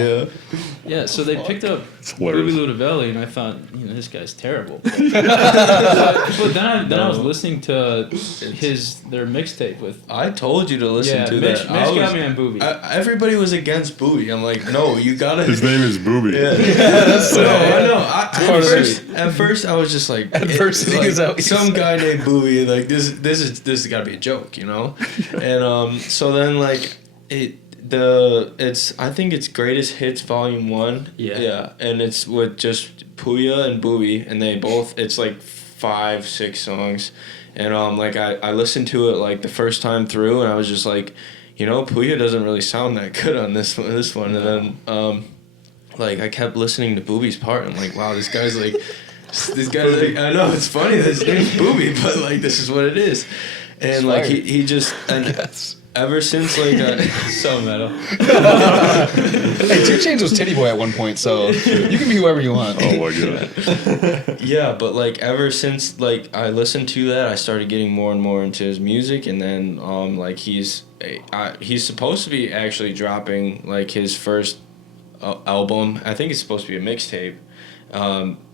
Yeah, so they picked up It's Booby hilarious. Ludovelli, and I thought, this guy's terrible. But then I was listening to their mixtape with. I told you to listen to Mitch that. Mitch got me on Booby. Everybody was against Bowie. I'm like, no, you gotta. His name is Booby. So I know. At first, I was just like, Adversity is out. Some guy named Bowie. Like this has got to be a joke, And so then like I think it's Greatest Hits Volume 1. Yeah, and it's with just Pouya and Bowie, and it's like 5-6 songs, and I listened to it like the first time through, and I was just like, Pouya doesn't really sound that good on this one, and then I kept listening to Booby's part, and I'm like, wow, this guy's like, I know it's funny that his name's Booby, but like this is what it is, and like he just ever since like so metal. Hey, 2 Chainz was Titty Boy at one point, so you can be whoever you want. Oh my god. yeah, but like ever since like I listened to that, I started getting more and more into his music, and then he's supposed to be actually dropping like his first album. I think it's supposed to be a mixtape.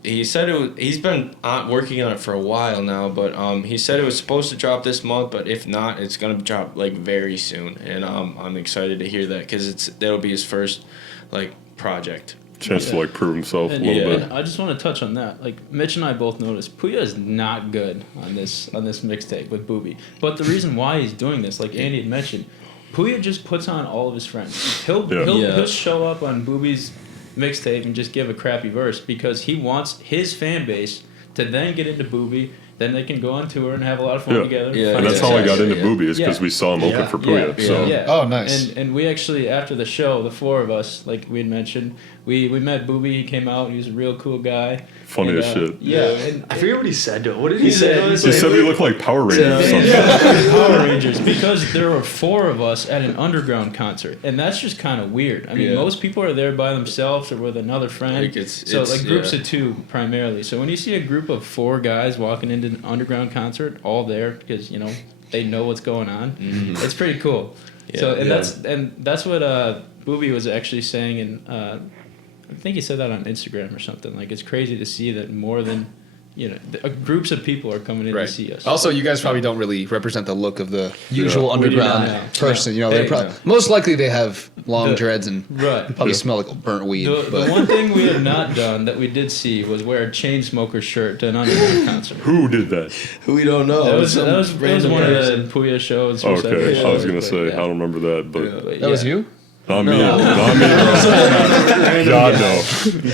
He said he's been working on it for a while now, but he said it was supposed to drop this month, but if not, it's gonna drop like very soon, and I'm excited to hear that because that'll be his first like project. Chance to like prove himself And, a little bit. and I just want to touch on that. Like Mitch and I both noticed, Pouya is not good on this mixtape with Booby. But the reason why he's doing this, like Andy had mentioned, Pouya just puts on all of his friends. He'll show up on Booby's mixtape and just give a crappy verse because he wants his fan base to then get into Booby. Then they can go on tour and have a lot of fun together. And that's how I got into Booby is because we saw him open for Pouya. So. Oh, nice. And we actually, after the show, the 4 of us, like we had mentioned, we met Booby. He came out. He was a real cool guy. Funny as shit. Yeah. And I forget what he said to it. What did he say? He said we look like Power Rangers or something. Power Rangers, because there were 4 of us at an underground concert, and that's just kind of weird. I mean, most people are there by themselves or with another friend. Like it's groups of 2 primarily. So when you see a group of 4 guys walking into an underground concert, all there because they know what's going on, it's pretty cool. So that's what Booby was actually saying, and I think he said that on Instagram or something. Like, it's crazy to see that more than groups of people are coming in to see us. Also, you guys probably don't really represent the look of the usual We do not, underground no. person. You know, Hey, most likely they have long dreads and Right. probably smell like burnt weed. The one thing we have not done that we did see was wear a Chainsmokers shirt to an underground concert. Who did that? We don't know. That was one of the Pouya shows. or something. Okay, I was gonna But, say yeah. I don't remember that, but But, That was yeah. you? not me. Not me. Bro. God no.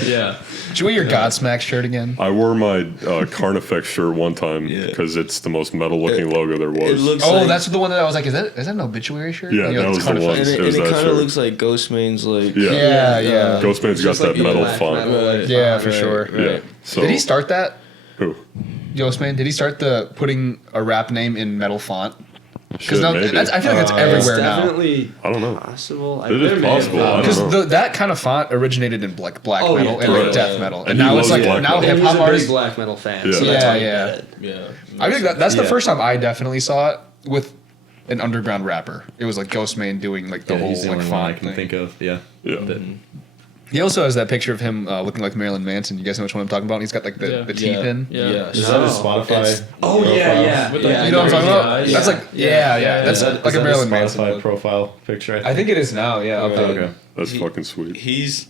Yeah. Did you wear your Godsmack shirt again? I wore my Carnifex shirt one time because it's the most metal-looking logo there was. It looks Oh, like, that's the one that I was like, is that an obituary shirt? Yeah, You know, that it's was the Carnifex. one. and It was it that kind shirt. of looks like Ghostmane's like. Yeah. Yeah. Ghostmane's got Just that like the metal black font. metal, like, Yeah, for Right, sure. right. Yeah. So Did he start that? Who? Ghostmane, did he start the putting a rap name in metal font? Shit, maybe. I feel like that's It's everywhere now. definitely I don't know. possible. It is possible. I don't Because know. that kind of font originated in black Oh, metal yeah, and like right. death metal, and And he now it's loves like black now metal. hip He's a hop big artists. black metal fan. Yeah. So that's Yeah, why he yeah. did it. Yeah. I think that's the Yeah. first time I definitely saw it with an underground rapper. It was like Ghostmane doing like the Yeah, whole he's the like only one I font can thing. think of. Yeah. Yeah. That- He also has that picture of him looking like Marilyn Manson. You guys know which one I'm talking about? He's got like the teeth in. Yeah. Yeah. Is that his Spotify? It's- Oh profile? yeah. With, You like, know what I'm talking about? Yeah. That's like yeah. That's Is that like his a Marilyn Spotify Manson look. profile picture? I think it is now. Yeah. Okay. updated. Okay. That's He- fucking sweet. His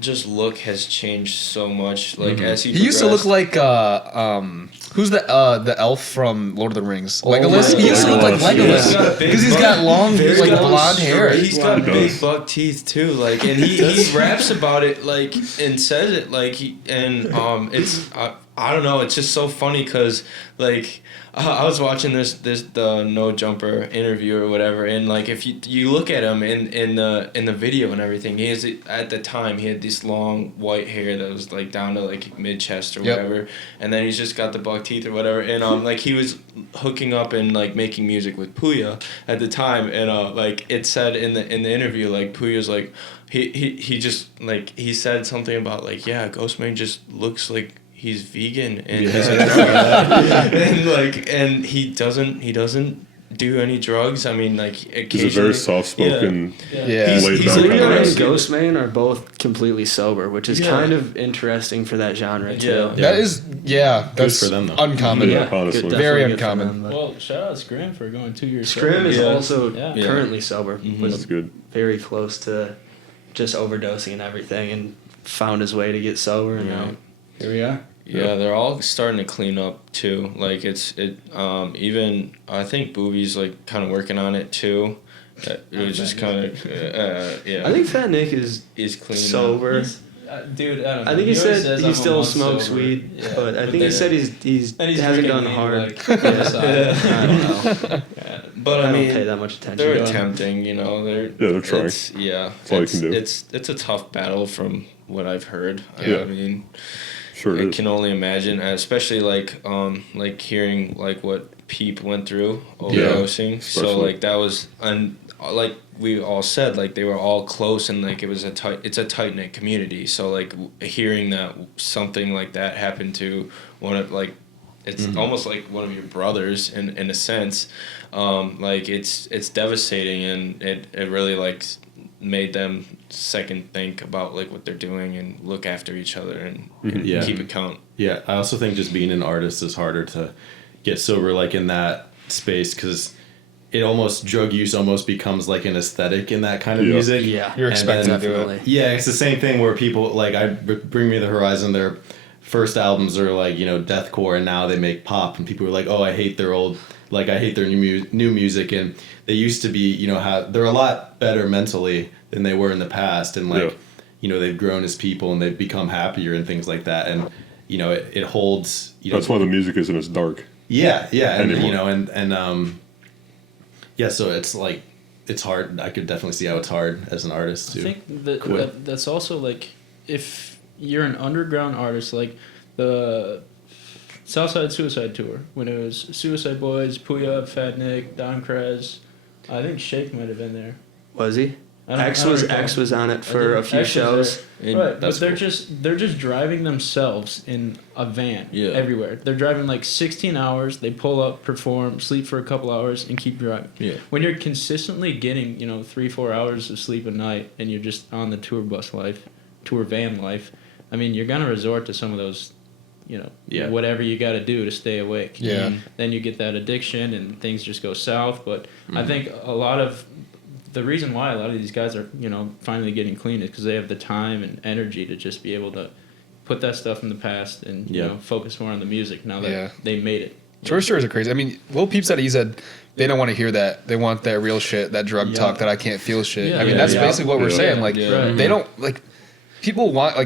just look has changed so much. Like as he He used to look progressed. like who's the elf from Lord of the Rings? Legolas. my He used to look like God. Legolas Yeah. because he's got long Very like long blonde hair. He's got He big does. buck teeth too, like, and he raps about it, like, and says it, like, it's I don't know, it's just so funny because, like, I was watching the No Jumper interview or whatever, and like if you look at him in the video and everything, he has at the time he had this long white hair that was like down to like mid chest or Yep. whatever, and then he's just got the buck teeth or whatever, and like he was hooking up and like making music with Pouya at the time, and like it said in the interview, like Pouya's like he just like he said something about like, yeah, Ghostmane just looks like he's vegan and he's a and like and he doesn't do any drugs. I mean, like He's a occasionally. very soft-spoken. Yeah. He's laid like back Pouya guy. and Ghostmane are both completely sober, which is Yeah. kind of interesting for that genre too. Yeah. That is that's for them, though. uncommon. Yeah. honestly. definitely Very good for uncommon. them, but- Well, shout out Scrim for going 2 years. Scrim is Yeah. also Yeah. Yeah. currently sober. Mhm. Was That's good. very close to just overdosing and everything, and found his way to get sober, and Yeah. now here we are. Yeah, they're all starting to clean up too. Like even I think Booby's like kind of working on it too. It was just kind of yeah. I think Fat Nick is he's clean up. sober. Dude, I don't know. I think he always said says he I'm a still month smokes sober. weed, Yeah. but I think he then- said he's and he's hasn't drinking gone weed, hard. like, on the side. I don't know. But I I don't mean, pay that much attention. they're to it. attempting. You know, they're trying. Yeah, all you can do. It's a tough battle from what I've heard. Yeah. I mean, Sure I it is. can only imagine, especially like hearing like what Peep went through overdosing. So especially. like that was like we all said, like they were all close and like it's a tight knit community. So like hearing that something like that happened to one of like it's almost like one of your brothers in a sense. Like it's devastating, and it really like made them second think about like what they're doing and look after each other and Yeah. keep account. Yeah, I also think just being an artist is harder to get sober, like in that space, because it almost drug use almost becomes like an aesthetic in that kind of Yeah. music. Yeah, You're And expecting then- to do it. definitely. Yeah, it's the same thing where people like Bring Me the Horizon, their first albums are like, you know, deathcore, and now they make pop, and people are like, oh, I hate their new music, and they used to be, you know, they're a lot better mentally than they were in the past, and like, Yeah. you know, they've grown as people and they've become happier and things like that, and you know, it holds. You know, That's why the music isn't as dark. yeah, and Anymore. you know, and yeah, so it's like it's hard. I could definitely see how it's hard as an artist I too. think that, quit. that's also like if you're an underground artist, like the Southside Suicide Tour, when it was Suicide Boys, Pouya, Fat Nick, Don Krez. I think Shake might have been there. Was he? X was on it for a few X was shows. there. Right, but That's they're cool. just driving themselves in a van everywhere. They're driving like 16 hours. They pull up, perform, sleep for a couple hours, and keep driving. Yeah. When you're consistently getting 3-4 hours of sleep a night, and you're just on the tour van life, I mean, you're gonna resort to some of those, whatever you got to do to stay awake. Yeah. And then you get that addiction, and things just go south. But I think a lot of the reason why a lot of these guys are, finally getting clean is because they have the time and energy to just be able to put that stuff in the past and focus more on the music now that they made it. Tour stories are crazy. I mean, Lil Peep said he said they don't want to hear that. They want that real shit, that drug talk, that I can't feel shit. Yeah, I mean, that's basically what we're saying. Like, Right. they don't like. People want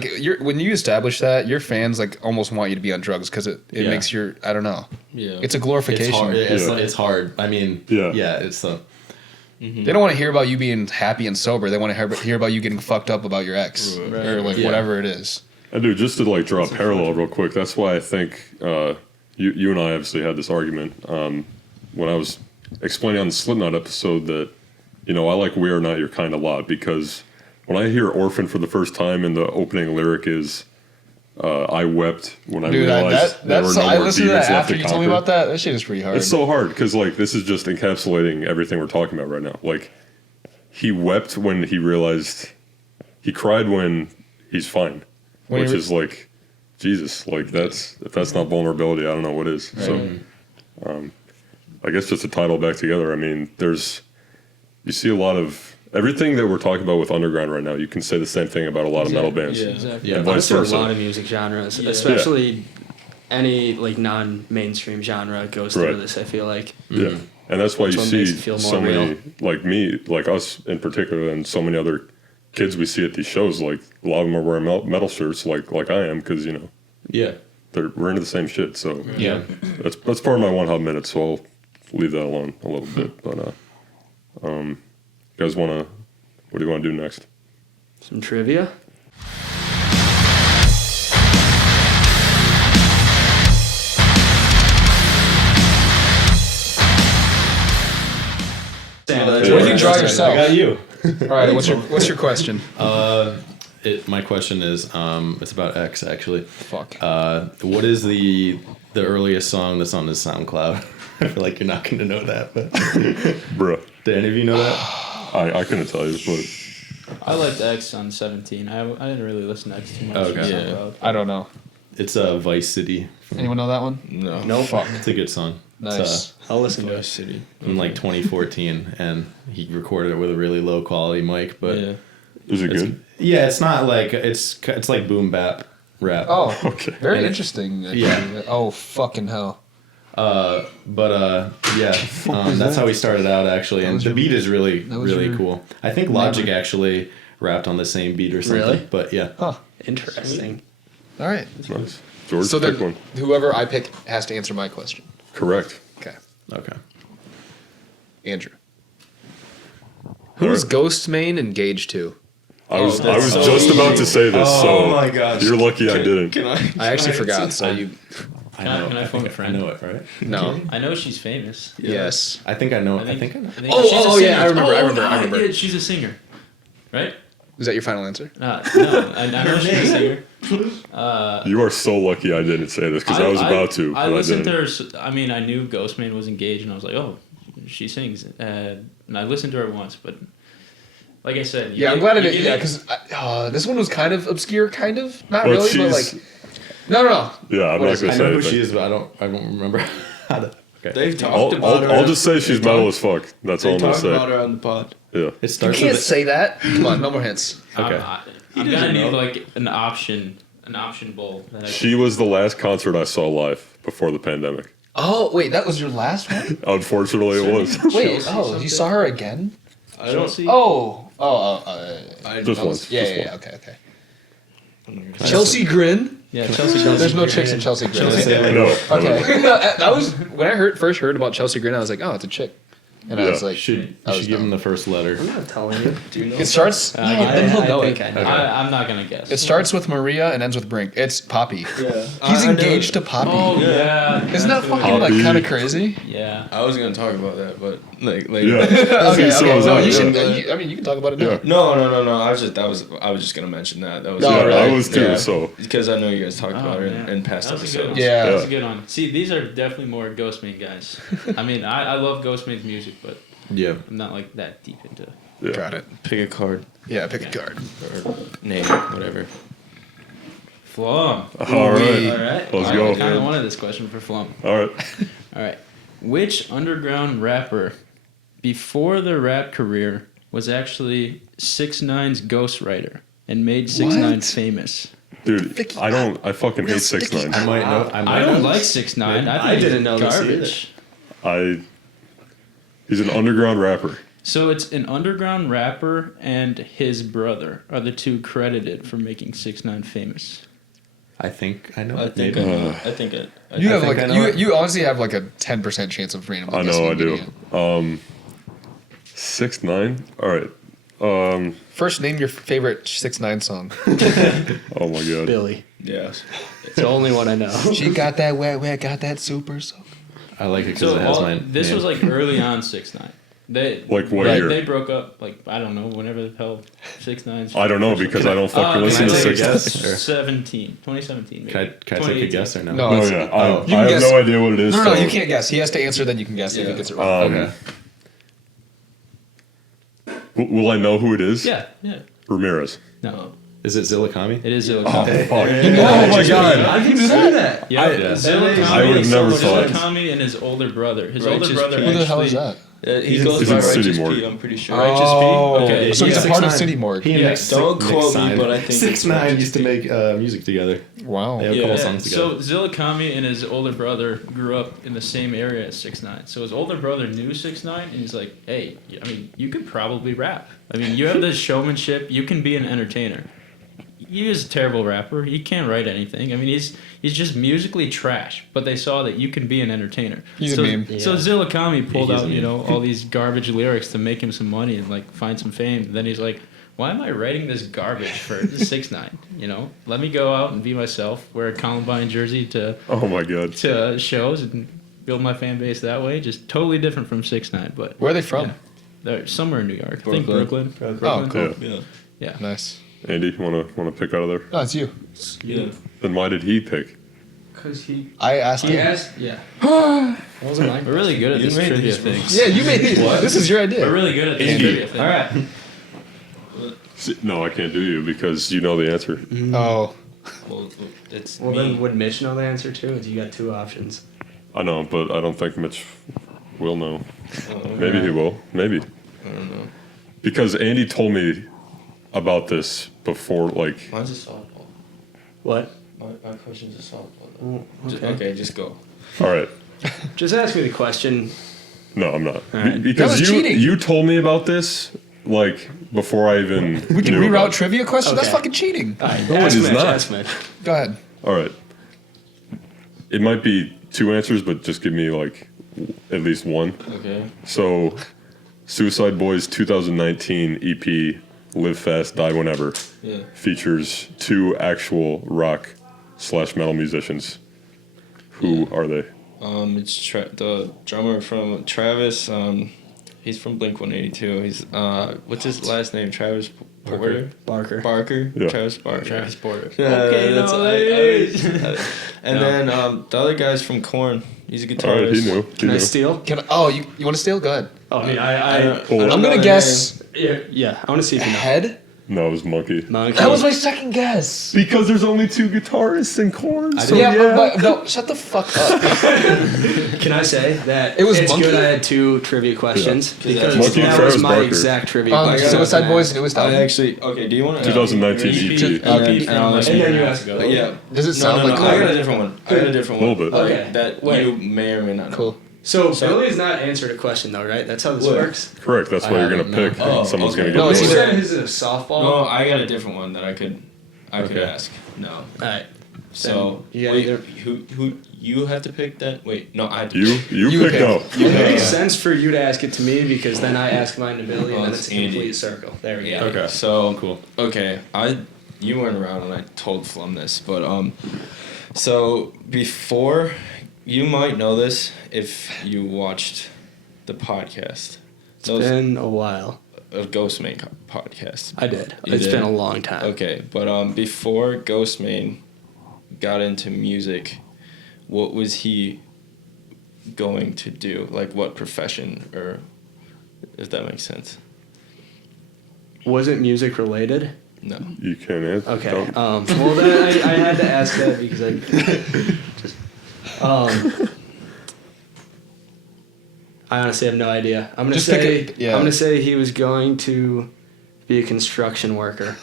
when you establish that, your fans almost want you to be on drugs because it makes I don't know. Yeah. It's a glorification. It's hard. I mean, it's the. They don't want to hear about you being happy and sober. They want to hear about you getting fucked up about your ex or whatever it is. And dude, just to draw a parallel real quick, that's why I think you and I obviously had this argument when I was explaining on the Slipknot episode that I like "We Are Not Your Kind" a lot because when I hear "Orphan" for the first time and the opening lyric is I wept when I realized there were no I more listened to demons that left after to you told me conquer. about that. That shit is pretty hard. It's so hard because this is just encapsulating everything we're talking about right now. Like he wept when he realized he cried when he's fine, which is Jesus. If that's not vulnerability, I don't know what is. Right. So I guess just to tie it all back together. I mean, you see a lot of. Everything that we're talking about with underground right now, you can say the same thing about a lot of metal bands. Yeah, exactly. Yeah, and vice a versa. lot of music genres, especially any non-mainstream genre goes through this. I feel like. Yeah, and that's why Which you one see makes it feel so more many, real? like me, like us in particular, and so many other kids we see at these shows. Like a lot of them are wearing metal shirts, like I am, because we're into the same shit. So that's part of my one hub minute. So I'll leave that alone a little bit. But you guys what do you want to do next? Some trivia. What did you draw yourself? I got you. All right, what's your question? My question is, it's about X actually. Fuck. What is the earliest song that's on his SoundCloud? I feel like you're not going to know that, but Bruh. did any of you know that? I couldn't tell you, but I liked X on 17. I didn't really listen to X too much. Okay. Yeah. I don't know. It's Vice City. Anyone know that one? No. No. Fuck. It's a good song. Nice. It's I'll listen to Vice it. City. in 2014, and he recorded it with a really low quality mic, but is it good? yeah, it's not it's like boom bap rap. Oh, Okay. very And interesting. Actually. Yeah. Oh, fucking hell. That's how he started out actually, and the beat is really cool. I think Logic actually rapped on the same beat or something. Really? But yeah. Huh. Interesting. All right. Nice. George, So pick then, one. whoever I pick has to answer my question. Correct. Okay. Okay. Andrew. Who's Ghostemane engaged to? I was just about to say this, so my gosh. you're lucky I didn't. Can I actually forgot. So you. Can I phone a friend? I know it, right? No. I know she's famous. Yes. I think I know. I think I know. Oh, oh, yeah, I remember. Yeah, she's a singer, right? Is that your final answer? No, I know she's a singer. You are so lucky I didn't say this because I was about to, but I I listened didn't. to her. I mean, I knew Ghostemane was engaged, and I was like, oh, she sings. And I listened to her once, but like I said, I'm glad I did. Yeah, because this one was kind of obscure, kind of not really, but like. No. Yeah, I'm not I gonna know say who anything. she is, but I don't remember how to. Okay. They've talked about I'll, her. I'll just say she's metal as fuck. That's all They I'm gonna talked about say. her on the pod. Yeah. It You starts can't with say that. Come on, no more hints. Okay. I'm gonna need like an option bowl. That I She was the last concert I saw live before the pandemic. Oh wait, that was your last one. Unfortunately, it was. Wait, Chelsea you saw her again? I don't Chelsea. I Just once. Yeah. Okay. Chelsea Grin. Yeah, Chelsea. There's no chicks in Chelsea Grin. Say, like, No. Okay. That was when I first heard about Chelsea Grin. I was like, oh, it's a chick. And I was like, Should I was give him dumb. the first letter. I'm not telling you. Do you know? It starts. Then he'll know it. I know. I'm not gonna guess. It starts with Maria and ends with Brink. It's Poppy. Yeah. He's I know. engaged to Poppy. Oh yeah. Isn't that fucking Poppy. like kind of crazy? Yeah. I was gonna talk about that, but like Yeah. Okay, So okay. was No, I, you yeah. should. I mean, you can talk about it now. Yeah. No. I was just gonna mention that. That was No, Yeah, really? I was too. Yeah. So because I know you guys talked about it man. in past That was a good one. episodes. Yeah. That's a good one. See, these are definitely more Ghostemane guys. I mean, I love Ghostemane's music, but Yeah. I'm not like that deep into. yeah. Got it. Pick a card Yeah, pick a card. or name, whatever. Flum. All right. All right. Let's I go. kind of wanted this question for Flum. All right. All right. Which underground rapper before their rap career was actually 6ix9ine's ghostwriter and made 6ix9ine famous? Dude, I fucking hate 6ix9ine. I might know. I don't like 6ix9ine. I, I think didn't he's know this garbage. He's an underground rapper. So it's an underground rapper and his brother are the two credited for making 6ix9ine famous. I think I know. I it, think maybe. I think it. You have think like I know it. you honestly have like a 10% chance of randomly I guessing know I and do. getting it. 6ix9ine? All right. First, name your favorite 6ix9ine song. Oh my god. Billy. Yes. It's the only one I know. She got that wet, got that super soak. I like it because So it has all, my this name. was like early on 6ix9ine. They Like what they, year? They broke up like I don't know whenever the hell 6ix9ine's. I don't know because I don't fucking listen to I take a 6ix9ine. guess? Or- 2017 maybe. Can I take a guess or no? No, Oh it's- yeah. Oh. I You can have guess- no idea what it is. No, so, you can't guess. He has to answer, then you can guess if he gets it wrong. Okay. Will I know who it is? Yeah. Ramirez. No. Is it Zillakami? It is Oh, Zillakami. fuck. Oh my god. I can see that. Yeah, Yeah. Zillakami. I would have never thought. Zillakami and his older brother. His Righteous older brother. P. Who the hell is actually- that? He goes he's by in Righteous Citimorg. P, I'm pretty sure. Righteous P? Okay. So he's a part of 6ix9ine. Citimorg. He and Yeah. Nick, Don't Nick quote me, signed. but I think it's 6ix9ine Righteous used to P. make music together. Wow. They have a Yeah. couple songs together. So Zillakami and his older brother grew up in the same area as 6ix9ine. So his older brother knew 6ix9ine, and he's like, "Hey, I mean, you could probably rap. I mean, you have this showmanship. You can be an entertainer. He is a terrible rapper. He can't write anything. I mean, he's just musically trash. But they saw that you can be an entertainer. He's a so, meme. So Zillakami pulled He's a out, meme. all these garbage lyrics to make him some money and like find some fame. Then he's like, why am I writing this garbage for 6ix9ine? Let me go out and be myself. Wear a Columbine jersey to Oh my god. shows and build my fan base that way. Just totally different from 6ix9ine, but Where are they from? Yeah. They're somewhere in New York. I think Brooklyn. Brooklyn. Oh, cool. Yeah. Yeah. Nice. Andy, wanna pick out of there? No, it's you. Yeah. Then why did he pick? Cause he I asked him. yeah. Wasn't mine. We're really good at You these made trivia these things. Yeah, you made these. This is your We're idea. really good at these Andy. trivia things. All right. No, I can't do you because you know the answer. Oh. Well, it's Well, me. then would Mitch know the answer too? You got two options. I know, but I don't think Mitch will know. Oh, Maybe he will. Maybe. I don't know. Because Andy told me about this before, like, Mine's a softball. What? My question's a softball. Though. Okay. Okay, just go. all right. Just ask me the question. No, I'm not. right. Because That was you cheating. you told me about this like before I even We can knew reroute about it. trivia questions? That's Okay. fucking cheating. All right, No, ask it is Mitch. not. Ask Mitch. Go ahead. All right. It might be two answers, but just give me like at least one. Okay. So, Suicide Boys 2019 EP "Live Fast, Die Whenever" Yeah. features two actual rock/metal musicians. Who are they? It's the drummer from Travis. He's from Blink 182. He's what's his last name? Travis Porter. Barker. Yeah. Travis Barker. Travis Porter. Yeah, Okay, that's- no, I- it and then the other guy's from Korn. He's a guitarist. All right, he knew. He Can I knew. steal? You want to steal? Go ahead. Oh, I Oh, I'm know gonna the guess yeah. I want to see if you know. head. No, it was Monkey. Monkey. That was my second guess. Because there's only two guitarists in Korn. So Yeah, but no, shut the fuck up. Can I say that It was it's Monkey? good I had two trivia questions because Monkey and that Travis was my Barker. exact trivia On question. Suicide Boys' newest I album. actually okay. Do you want to? 2019 EP. EP. And then you ask. Yeah. Does it sound no, like I got a Korn? different one. I got a different one. A little bit. Like, Okay. that Wait. you may or may not know. Cool. So So- Billy's not answered a question though, right? That's how this What? works. Correct. That's why you're gonna pick. Oh, Someone's okay. gonna get No, it's You Billy. either- said his is a softball. No, I got a different one that I could Okay. ask. No. All right. So you got wait, either- who you have to pick that? Wait, no, I do. You pick no. It makes sense for you to ask it to me because then I ask mine to Billy and then it's a Andy. complete circle. There we Yeah. go. Okay. So Cool. Okay, you weren't around when I told Flum this, but so before, you might know this if you watched the podcast. It's been a while. Of Ghostemane podcast. I did. You It's did? been a long time. Okay, but before Ghostemane got into music, what was he going to do? Like what profession, or if that makes sense? Was it music related? No. You can't answer. Okay. Don't. Well, then I had to ask that because I just. I honestly have no idea. I'm gonna Just say. pick a- yeah. I'm gonna say he was going to be a construction worker.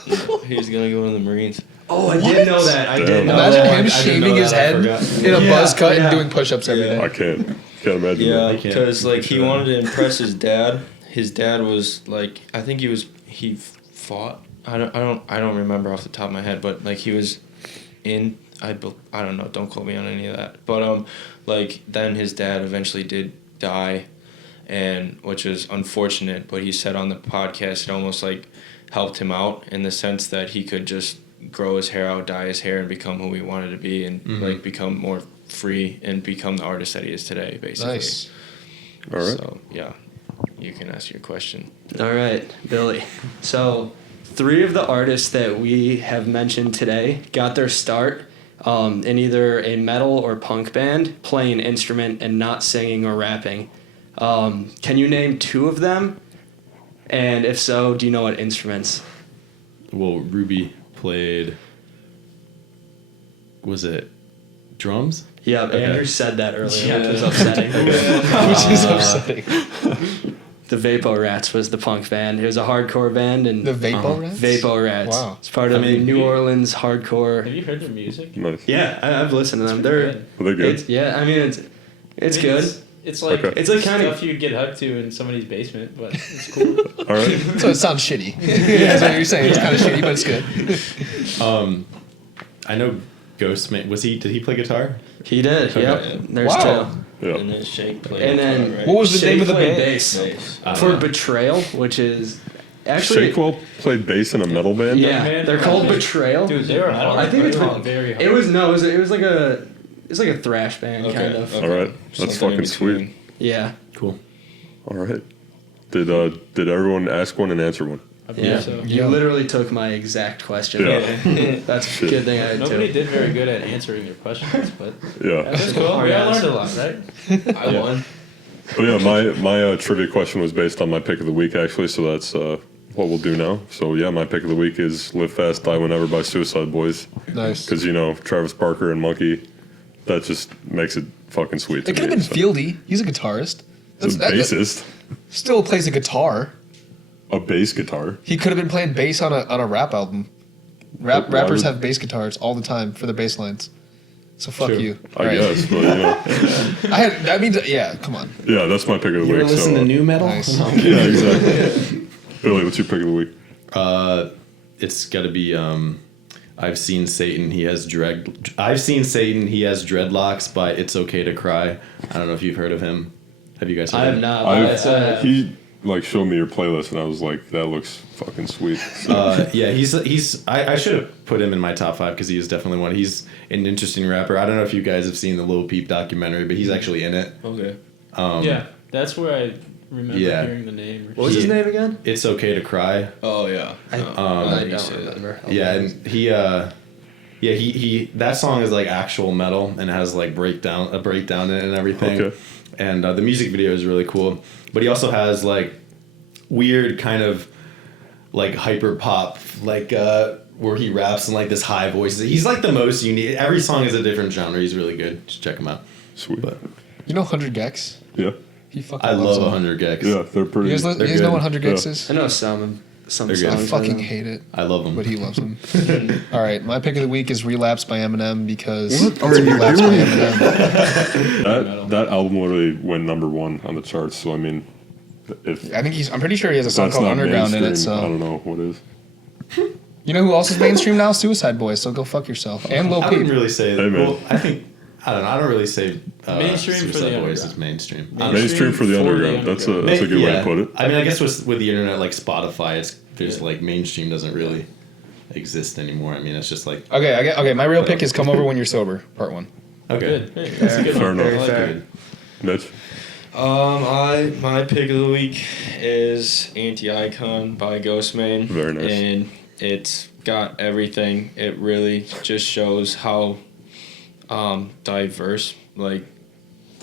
He was gonna go in the Marines. Oh, I did know that. I did Damn. know Imagine that. him I did shaving know his that. I head forgot. in a Yeah, buzz cut and yeah. doing push-ups every day. I can't imagine Yeah, that. I can't because like he picture that. wanted to impress his dad. His dad was like, I think he fought. I don't remember off the top of my head, but like he was in. I don't know. Don't quote me on any of that. But like then his dad eventually did die, and which was unfortunate. But he said on the podcast it almost like helped him out in the sense that he could just grow his hair out, dye his hair, and become who he wanted to be, and like become more free and become the artist that he is today, basically. Nice. All right. So yeah, you can ask your question. All right, Billy. So, 3 of the artists that we have mentioned today got their start in either a metal or punk band, playing an instrument and not singing or rapping. Can you name 2 of them? And if so, do you know what instruments? Well, Ruby played. Was it drums? Yeah, Okay. Andrew said that earlier, which was upsetting. Which is upsetting. The Vapo Rats was the punk band. It was a hardcore band, and The Vapo Rats? Vapo Rats. Wow. It's part of New Orleans hardcore. Have you heard their music? Nice. Yeah, I've listened to them. Pretty They're good. Are they good? It's good. It's like Okay. It's like kind stuff of you'd get hugged to in somebody's basement, but it's cool. All right. So it sounds shitty. That's what you're saying. It's kind of shitty, but it's good. I know Ghostemane. Did he play guitar? he did. Okay. Yep. There's Wow. 2. Yeah. And then Shake played. And then guitar, right? What was the Shay name of the played band? bass Nice. for Betrayal, which is actually Shakewell played bass in a metal band. yeah, Man, they're called probably. Betrayal. Dude, they were hard. I think it's They were very hard. It was like a thrash band kind of. All right. That's Something in fucking sweet. between. Yeah. Cool. All right. Did everyone ask one and answer one? I Yeah. believe so. You literally took my exact question. Yeah. That's a good thing I had Nobody too. did very good at answering your questions, but Yeah. that's cool. Hard We all ass. learned a lot, right? I won. But yeah, my trivia question was based on my pick of the week actually, so that's what we'll do now. So yeah, my pick of the week is "Live Fast, Die Whenever" by Suicide Boys. Nice. Because Travis Barker and Monkey, that just makes it fucking sweet. It could have been Fieldy. He's a guitarist. He's a that bassist, still plays a guitar. a bass guitar. He could have been playing bass on a rap album. Why Rappers would- have bass guitars all the time for their bass lines. So fuck True. you. I Right. guess, but That means yeah. Come on. yeah, that's my pick of the You ever week. listen So to new metal? Nice. No. yeah, exactly. Billy, what's your pick of the week? It's got to be. I've seen Satan. I've seen Satan. He has dreadlocks by It's Okay to Cry. I don't know if you've heard of him. Have you guys heard I of have him? not. I've- he showed me your playlist, and I was like, that looks fucking sweet. So, Yeah, he's. I should have put him in my top 5 because he is definitely one. He's an interesting rapper. I don't know if you guys have seen the Lil Peep documentary, but he's actually in it. Okay. Yeah, that's where I remember Yeah. hearing the name. What was his name again? It's Okay to Cry. Oh yeah. I you don't said that. remember. Yeah, and he that song is like actual metal and has like a breakdown in it and everything. Okay. And the music video is really cool. But he also has like weird kind of like hyper pop, like where he raps in like this high voice. He's like the most unique. Every song is a different genre. He's really good. Just check him out. sweet. But You know 100 Gex? Yeah, He fucking I loves love them. 100 Gex. yeah, they're pretty. You guys, They're you guys know good. what 100 Gex Yeah. is? I know some They're good. I songs. fucking by them. hate it, I love them. but he loves them. All right, my pick of the week is Relapse by Eminem because What it's are you Relapse by doing? Eminem. That album literally went #1 on the charts. So I mean, if I'm pretty sure he has a song that's called not Underground in mainstream, it. I So don't know what is. you know who else is mainstream now? Suicide Boys. So go fuck yourself. And Lil I wouldn't Peep. really say that. Hey, man. Well, I think I don't know. I don't really say Mainstream for the Suicide Boys underground. is mainstream. Mainstream for the underground. That's a good way to put it. I mean, I guess with the internet, like Spotify, there's like mainstream doesn't really exist anymore. I mean, it's just like Okay. My real pick is "Come Over When You're Sober," Part 1. okay. Good. Hey, that's a good Fair one. enough. Very fair. Good. Mitch? My pick of the week is Anti-Icon by Ghostemane. Very nice. And it's got everything. It really just shows how diverse like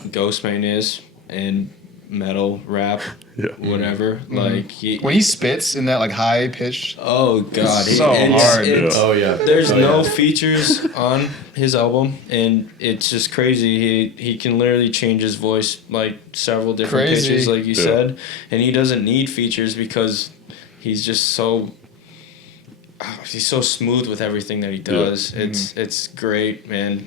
Ghostemane is in metal, rap, Yeah. whatever. Like When he spits in that like high pitched, oh god, So hard. Oh yeah. There's Oh, no yeah. features on his album, and it's just crazy. He can literally change his voice like several different Crazy. pitches, like you Yeah. said, and he doesn't need features because he's just so. He's so smooth with everything that he does. It's great, man.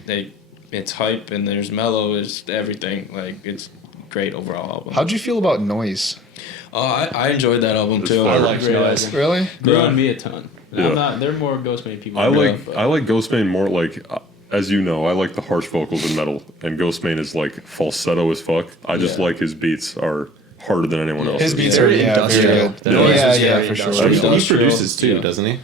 It's hype, and there's mellow. It's everything. Like it's great overall album. how'd you feel about Noise? I enjoyed that album It's too. fire. I like Great Noise. album. Really? Grew on me a ton. Yeah. I'm not. They're more Ghostemane people. I than me, like but- Ghostemane more like as you know, I like the harsh vocals in metal, and Ghostemane is like falsetto as fuck. I just like his beats are harder than anyone else's. His beats Very are very industrial. good. The Yeah. Noise is Yeah, very for sure. industrial. He produces too, Yeah. doesn't he?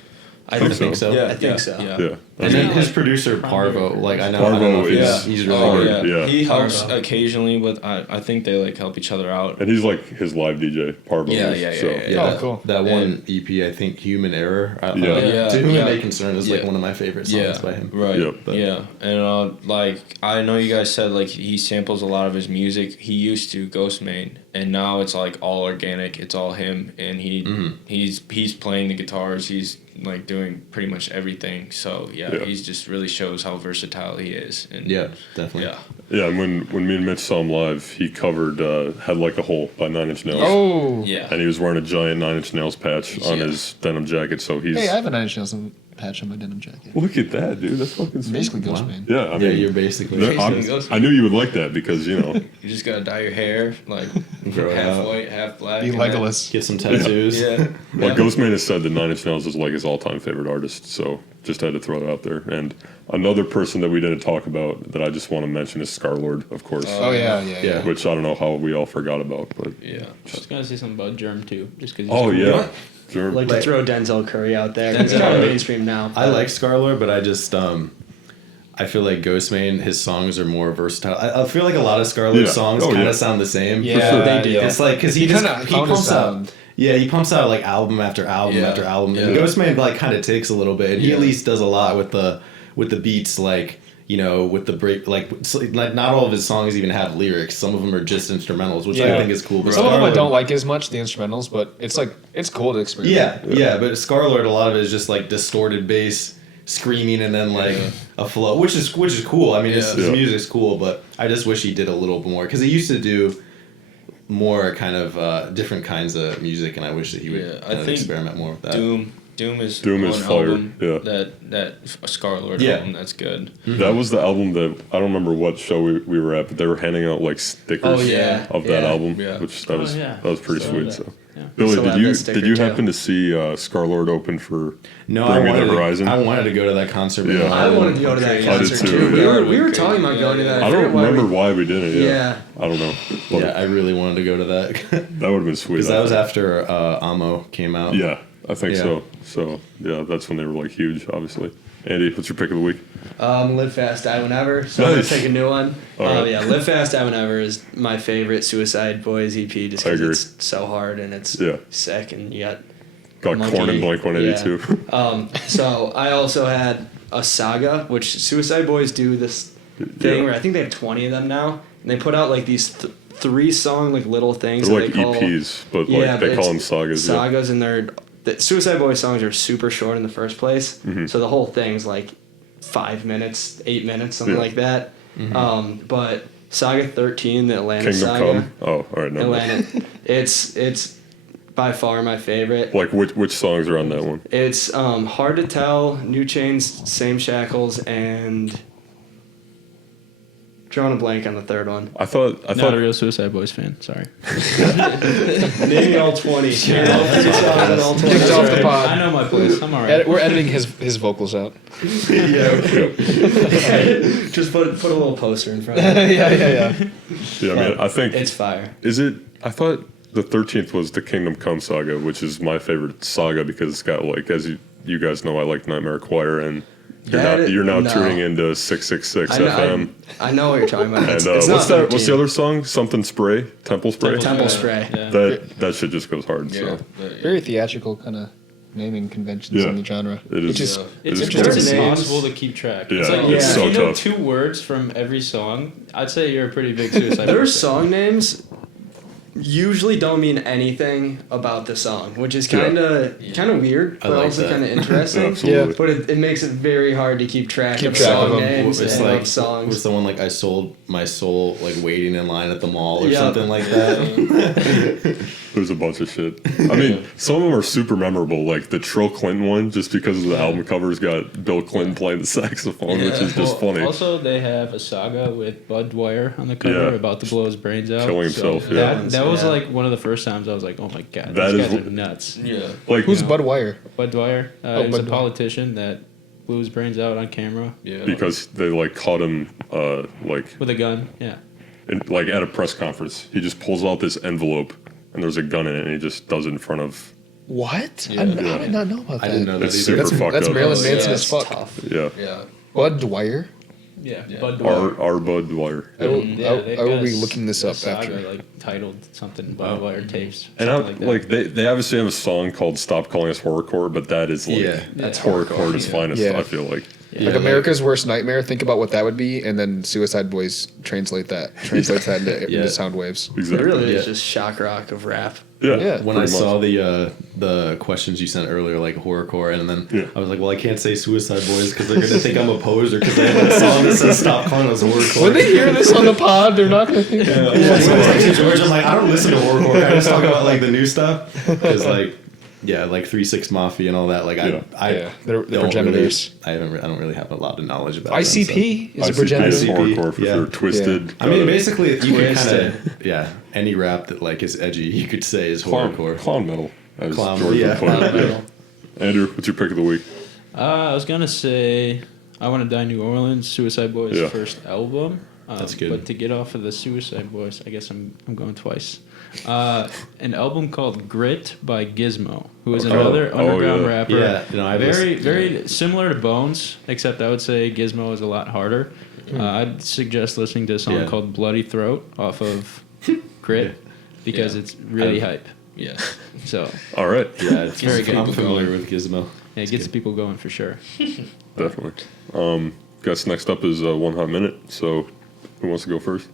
I think so. Yeah, I think so. Yeah. Yeah. And then Yeah. his producer Parvo, like I don't know Parvo if is- he's really Oh, good. Yeah. He helps Parvo. occasionally, but I think they like help each other out. And he's like his live DJ, Parvo. Yeah, is, yeah, yeah, so. yeah, Yeah, Oh, that, cool. that one EP, I think, Human Error. Yeah. Yeah. To Whom Yeah. It May Concern is like Yeah. one of my favorite songs by him. Right. Yep. Yeah. And like I know you guys said like he samples a lot of his music. He used to Ghostemane, and now it's like all organic. It's all him, and he's playing the guitars. He's like doing pretty much everything. So Yeah. he's just really shows how versatile he is. And Yeah, definitely. yeah. Yeah, and when me and Mitch saw him live, he covered Head Like a Hole by 9 Inch Nails. Oh. Yeah. And he was wearing a giant 9 Inch Nails patch on Yeah. his denim jacket, so he's... Hey, I have a Nine Inch Nails patch on my denim jacket. Look at that, dude. That's fucking sweet. Basically Ghostemane. Yeah, I Yeah, mean... you're basically. Ghostemane. I knew you would like that because, you know... You just gotta dye your hair like Grow it half out. white, half black. Be and then- Legolas. Get some tattoos. Yeah. Like Ghostemane has said that 9 Inch Nails is like his all-time favorite artist, so just had to throw it out there. And another person that we didn't talk about that I just want to mention is Scarlord, of course, Oh yeah. Yeah. which I don't know how we all forgot about, but... Yeah. I was gonna say something about Germ too, just because. Oh, yeah. Sure. Like to throw Denzel Curry out there. He's Denzel. kind of mainstream now. I like Scarlord, but I just I feel like Ghostemane, his songs are more versatile. I feel like a lot of Scarlord Yeah. songs Oh, kind of yeah. sound the same. Yeah, they do. It's like because he kinda he found his pumps out. sound. Yeah, he pumps out like album after album Yeah. after album. And Yeah. Ghostemane like kind of takes a little bit, and he Yeah. at least does a lot with the beats, like. You know, with the break, like not all of his songs even have lyrics. Some of them are just instrumentals, which I Yeah. think is cool. But Some of them I Scarlord- don't like as much, the instrumentals, but it's like it's cool to experience. Yeah, but Scarlord, a lot of it is just like distorted bass, screaming, and then like a flow, which is cool. I mean, his Yeah. music's cool, but I just wish he did a little more because he used to do more kind of different kinds of music, and I wish that he would Yeah, I kind of think experiment more with that. Doom is Doom is one fire, album yeah. that Scarlord Yeah. album that's good. That was the album that I don't remember what show we were at, but they were handing out like stickers Oh, yeah. of that Yeah. album, Yeah. which that was yeah. pretty Saw sweet. that. So, Yeah. Billy, Still did have you that sticker, did you too. happen to see Scarlord open for No, Bring I Me the wanted, Horizon? I wanted to go to that concert. But Yeah. no, I wanted to go to that I did concert too, too. yeah. We were talking about going to that. I don't forget why remember why we didn't. Yeah, Yeah. I don't know. But Yeah, I really wanted to go to that because that would have been sweet. that was after Amo came out. Yeah, I think Yeah. so. So yeah, that's when they were like huge, obviously. Andy, what's your pick of the week? Live Fast, Die Whenever. So I'm gonna Nice. take a new one. All right. Yeah, Live Fast, Die Whenever is my favorite Suicide Boys EP just I because agree. it's so hard and it's Yeah. sick and you got Got Monkey, Korn and Blink 182. So I also had a Saga, which Suicide Boys do this thing Yeah. where I think they have 20 of them now, and they put out like these 3-song like little things They're that like they call EPs, but like Yeah, they but call them it's sagas. Yeah. sagas, and the Suicide Boys songs are super short in the first place, Mm-hmm. so the whole thing's like 5 minutes, 8 minutes, something Yeah. like that. But Saga 13, the Atlanta Kingdom Saga, Come. Oh, all right, no. Atlanta, it's by far my favorite. Like which songs are on that one? It's Hard to Tell, New Chains, Same Shackles, and drawing a blank on the third one. I thought Not a real Suicide Boys fan. Sorry. Naming all 20. Naming all 50 songs and all 20. Kicked off the pod. I know my place. I'm alright. We're editing his vocals out. Yeah, okay. Just put a little poster in front of it. Yeah. Yeah, I mean, I think It's fire. is it. I thought the 13th was the Kingdom Come saga, which is my favorite saga because it's got like, as you guys know, I like Nightmare Choir, and you're now tuning into 666 FM. I know what you're talking about. And It's what's not that? What's the 13. other song? Something Spray, Temple Spray. Temple Spray. Yeah. That shit just goes hard. Yeah. So Very theatrical kind of naming conventions Yeah. in the genre. it is. Which is It's interesting. impossible to keep track. It's Yeah, like it's if so you know tough. 2 words from every song, I'd say you're a pretty big Suicide Their Boys fan. song names usually don't mean anything about the song, which is kind of weird, I but like also that. kind of interesting. Absolutely. But it makes it very hard to keep track of track song of them. names It's and like of songs. was the one like I sold my soul like waiting in line at the mall or Yeah. something like that. There's a bunch of shit. I mean, some of them are super memorable, like the Trill Clinton one, just because of the album cover's got Bill Clinton playing the saxophone, which is just Well, funny. Also, they have a saga with Bud Dwyer on the cover Yeah. about to blow his brains out. Killing himself, yeah. That was Yeah. like one of the first times I was like, oh my god, That these is guys are wh- nuts. Yeah. Like, Who's Bud Wire? Bud Dwyer, he was Bud a Dwyer. politician that blew his brains out on camera Yeah. because they like caught him like with a gun. Yeah. like at a press conference. He just pulls out this envelope and there's a gun in it, and he just does it in front of. What? Yeah. I did not know about that. I didn't know that It's either. super fucked That's up. Marilyn Yeah, Manson as it's fuck. Tough. Yeah, Yeah. Bud Dwyer. Yeah. Yeah. Bud Dwyer. our Bud Dwyer. I will, Yeah, they've I will got be a looking this a up saga, after. like titled something Bud Dwyer tapes. And I, something like that. they obviously have a song called "Stop Calling Us Horrorcore," but that is like Yeah, that's Yeah. horrorcore at its finest. Yeah. I feel like. Like America's Worst Nightmare. Think about what that would be, and then Suicide Boys translates that into Yeah. sound waves. It Exactly. really is Yeah. just shock rock of rap. Yeah. Yeah. When I pretty much. saw the questions you sent earlier, like horrorcore, and then Yeah. I was like, well, I can't say Suicide Boys because they're gonna think I'm a poser because I have that song that says "Stop Calling Us Horrorcore." When they hear this on the pod, they're not gonna think. Yeah, when I was like to George, I'm like, I don't listen to horrorcore. I just talk about like the new stuff because like. Yeah, like 3-6 Mafia and all that. Like Yeah. They're don't progenitors. Really, I don't really have a lot of knowledge about them, ICP is a ICP progenitor. is ICP, horrorcore for yeah. sure. Twisted. I mean, basically, you could Twisted. kind of any rap that like is edgy, you could say is clown, horrorcore. clown metal. As Clown- George yeah. would put it. Clown Yeah. Andrew, what's your pick of the week? I was gonna say I Want to Die New Orleans, Suicide Boys' Yeah. first album. That's good. But to get off of the Suicide Boys, I guess I'm going twice. An album called Grit by Gizmo, who is Okay. another Oh, underground yeah. rapper. Yeah, you know, I've very listened- very similar to Bones, except I would say Gizmo is a lot harder. I'd suggest listening to a song Yeah. called Bloody Throat off of Grit because Yeah. it's really I've- hype. Yeah. So All right. Yeah, it's Very good. I'm familiar with Gizmo. yeah, it gets people going for sure. Definitely. Guess next up is One Hot Minute. So, who wants to go first?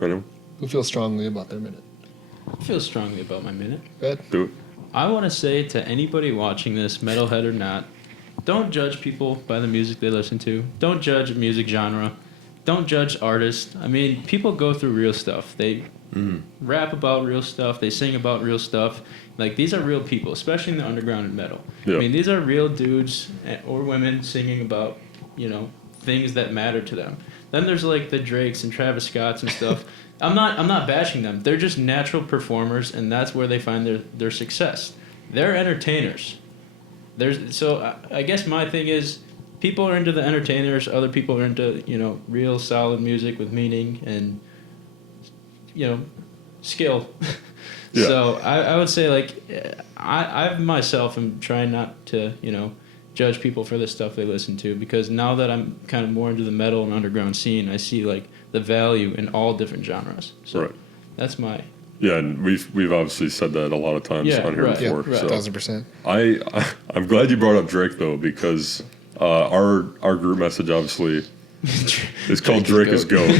Anyone? Who feels strongly about their minute? I feel strongly about my minute. Go ahead. Do it. I want to say to anybody watching this, metalhead or not, don't judge people by the music they listen to. Don't judge a music genre. Don't judge artists. I mean, people go through real stuff. They rap about real stuff. They sing about real stuff. Like, these are real people, especially in the underground and metal. Yeah. I mean, these are real dudes or women singing about, things that matter to them. Then there's like the Drakes and Travis Scotts and stuff. I'm not bashing them. They're just natural performers, and that's where they find their success. They're entertainers. I guess my thing is, people are into the entertainers. Other people are into real solid music with meaning and skill. Yeah. So I would say I myself am trying not to judge people for the stuff they listen to, because now that I'm kind of more into the metal and underground scene, I see like the value in all different genres. So Right. that's my Yeah, and we've obviously said that a lot of times Yeah, on here right. before. Yeah, right. So 1000%. I'm glad you brought up Drake though, because our group message obviously It's called Drake is Goat.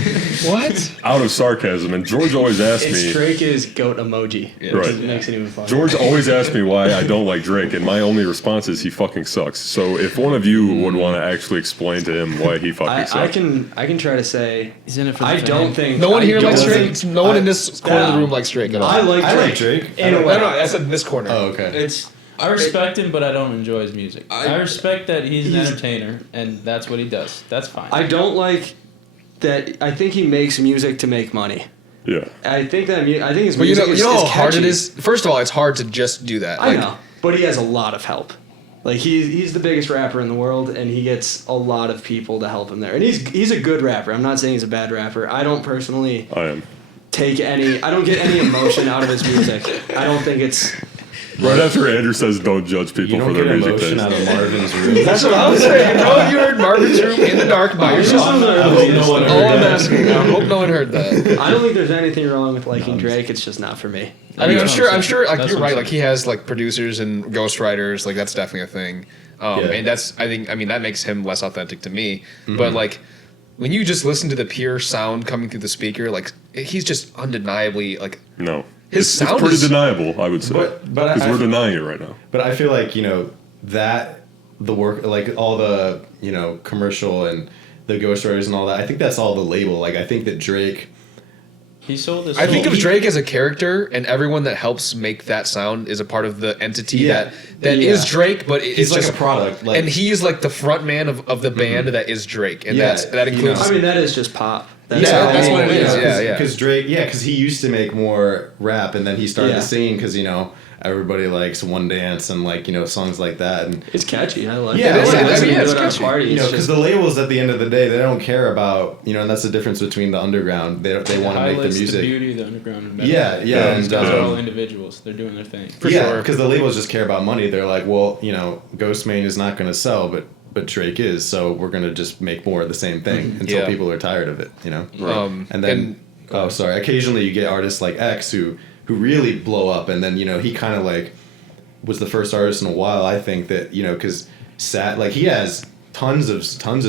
What? Out of sarcasm. And George always asks It's me. Drake is goat emoji. Yeah. Right. Which makes it even funnier. George always asks me why I don't like Drake, and my only response is he fucking sucks. So if one of you would want to actually explain to him why he fucking sucks. I can try to say He's in it for the I fame. don't think No one I here don't likes think- Drake. No one in this corner of the room likes Drake at all. I like Drake. I like Drake. In a no, way. I said this corner. Oh, okay. It's I respect him, but I don't enjoy his music. I respect that he's an entertainer, and that's what he does. That's fine. I don't like that. I think he makes music to make money. Yeah. I think that I think his But you music know is how hard it catchy. is. First of all, it's hard to just do that. I know, but he has a lot of help. Like he's the biggest rapper in the world, and he gets a lot of people to help him there. And he's a good rapper. I'm not saying he's a bad rapper. I don't personally I am. I don't get any emotion out of his music. I don't think it's. Right after Andrew says don't judge You people don't for get their music emotion taste. out of Marvin's room. That's what I was saying. No, you heard Marvin's room in the dark by yourself. I hope no one All heard I'm that. asking. I hope no one heard that. I don't think there's anything wrong with liking Drake. It's just not for me. I mean, That's I'm what I'm sure. saying. Like That's you're what I'm right. Like saying. he has like producers and ghostwriters. Like that's definitely a thing. And that's. I mean, that makes him less authentic to me. But like, when you just listen to the pure sound coming through the speaker, like he's just undeniably like. No. His It's sound pretty is- deniable, I would say. But Because I- we're denying it right now. But I feel like, that the work, like all the, commercial and the ghostwriters and all that, I think that's all the label. Like, I think that Drake, he sold his I think soul. of Drake as a character, and everyone that helps make that sound is a part of the entity Yeah. that is Drake. But he's it's like just a product. Like, and he's like the front man of the band that is Drake, and Yeah, that includes. I mean, that is just pop. Yeah, that's what it is. Yeah. Because Drake, because he used to make more rap, and then he started to sing because everybody likes One Dance and songs like that, and It's catchy. I like Yeah, it. it is. I I mean, listen to it's it on catchy. parties. because It's the labels at the end of the day they don't care about and that's the difference between the underground. They want to make the highlights the music. beauty of the underground and metal. Yeah, Yeah, and They're all individuals. They're doing their thing. For yeah, sure. because the labels just care about money. They're like, well, Ghostemane is not going to sell, but Drake is, so we're going to just make more of the same thing until Yeah. people are tired of it, And then, and- occasionally you get artists like X who really blow up, and then he kind of like was the first artist in a while, I think, that because Sad, like he has tons of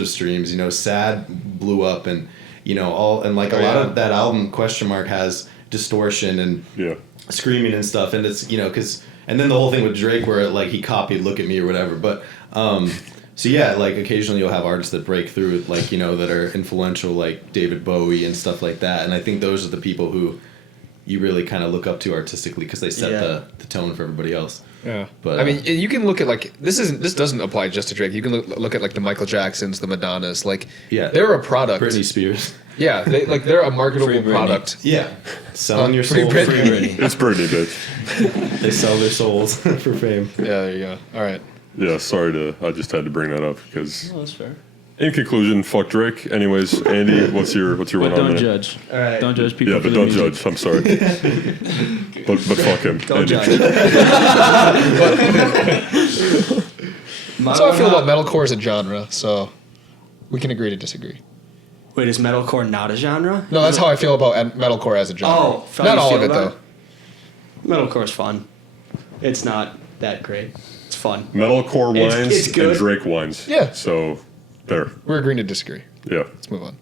streams. Sad blew up, and all, and like a lot of that album Question Mark has distortion and Yeah. screaming and stuff, and it's because, and then the whole thing with Drake where like he copied Look at Me or whatever, but so yeah, like occasionally you'll have artists that break through, like that are influential, like David Bowie and stuff like that, and I think those are the people who you really kind of look up to artistically because they set the tone for everybody else. Yeah, But, I mean, you can look at like this doesn't apply just to Drake. You can look at like the Michael Jacksons, the Madonnas. Like, they're a product. Britney Spears. Yeah, they're a marketable Free Britney. product. Yeah, selling your Free soul. Britney. It's Britney, bitch. They sell their souls for fame. Yeah, there you go. All right. Yeah, I just had to bring that up because, Oh, that's fair. in conclusion, fuck Drake. Anyways, Andy, what's your But 1 don't minute? judge. All right. Don't judge people Yeah, for but their don't music. judge. I'm sorry. but fuck him. Don't Andy. judge. That's how I feel about metalcore as a genre. So we can agree to disagree. Wait, is metalcore not a genre? No, that's how I feel about metalcore as a genre. Oh, how not you all of feel it about though. Metalcore's fun. It's not that great. It's fun. Metalcore It's- wines it's good. and Drake wines. Yeah. So, there. We're agreeing to disagree. Yeah. Let's move on.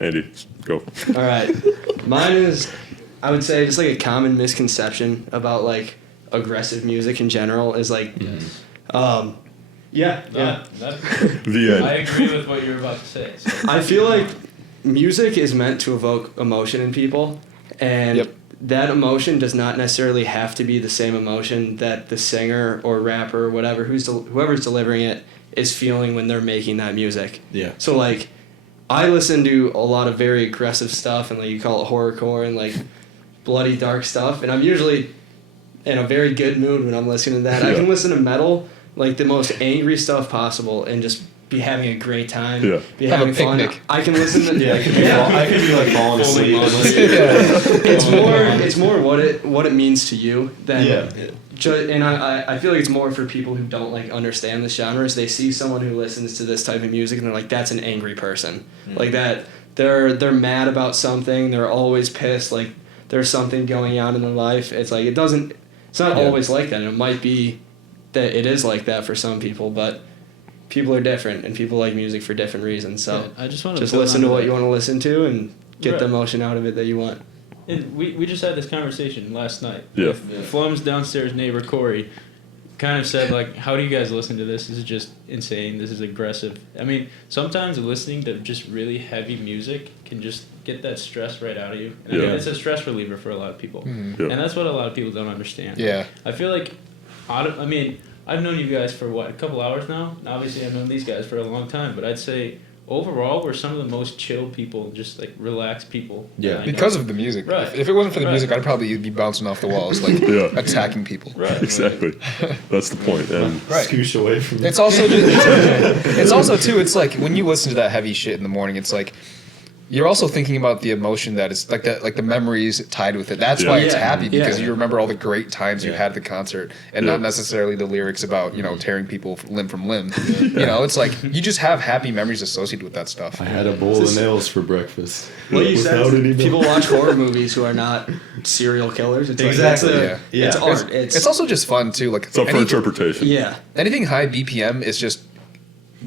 Andy, go. All right. Mine is, I would say, just like a common misconception about like aggressive music in general is like, yeah. The end. I agree with what you're about to say. So. I feel like music is meant to evoke emotion in people, and Yep. that emotion does not necessarily have to be the same emotion that the singer or rapper or whatever whoever's delivering it is feeling when they're making that music. Yeah. So like, I listen to a lot of very aggressive stuff, and like you call it horrorcore and like bloody dark stuff, and I'm usually in a very good mood when I'm listening to that. I Yeah. can listen to metal, like the most angry stuff possible, and just be having a great time. Yeah. Be Have a having fun. picnic. I can listen to I could be like falling asleep. it's more what it means to you than Yeah. and I feel like it's more for people who don't like understand the genres. They see someone who listens to this type of music and they're like, that's an angry person. Like that they're mad about something, they're always pissed, like there's something going on in their life. It's like it's not always like that. And it might be that it is like that for some people, but people are different and people like music for different reasons. So I just want to listen to what you want to listen to and get the emotion out of it that you want. And we just had this conversation last night. Yeah. Flum's downstairs neighbor Corey kind of said, like, how do you guys listen to this? This is just insane. This is aggressive. I mean, sometimes listening to just really heavy music can just get that stress right out of you. And I mean, it's a stress reliever for a lot of people. Yeah. And that's what a lot of people don't understand. Yeah. I feel like, I mean, I've known you guys for, a couple hours now? And obviously, I've known these guys for a long time. But I'd say, overall, we're some of the most chill people, just, like, relaxed people. Yeah. Because of the music. Right. If it wasn't for the music, I'd probably be bouncing off the walls, like attacking people. Right. Exactly. That's the point. And Scoosh away from It's also it's also too. It's like when you listen to that heavy shit in the morning. It's like you're also thinking about the emotion that is like that, like the memories tied with it. That's why it's happy because you remember all the great times you had at the concert, and not necessarily the lyrics about tearing people limb from limb. You know, it's like you just have happy memories associated with that stuff. I had a bowl of nails for breakfast. Well, you said people watch horror movies who are not serial killers. It's Exactly. It's art. It's also just fun too. Like it's up for interpretation. Yeah. Anything high BPM is just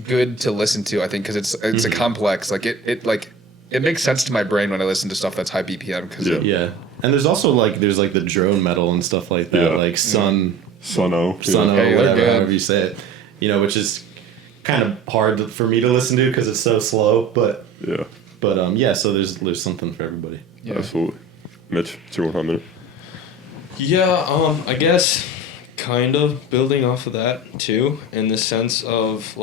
good to listen to. I think because it's a complex. Like it makes sense to my brain when I listen to stuff that's high BPM. Cause and there's also there's the drone metal and stuff like that, like Suno, however you say it. You know, which is kind of hard for me to listen to because it's so slow. But so there's something for everybody. Yeah. Absolutely. Mitch, it's your 1 minute. Yeah, I guess kind of building off of that too, in the sense of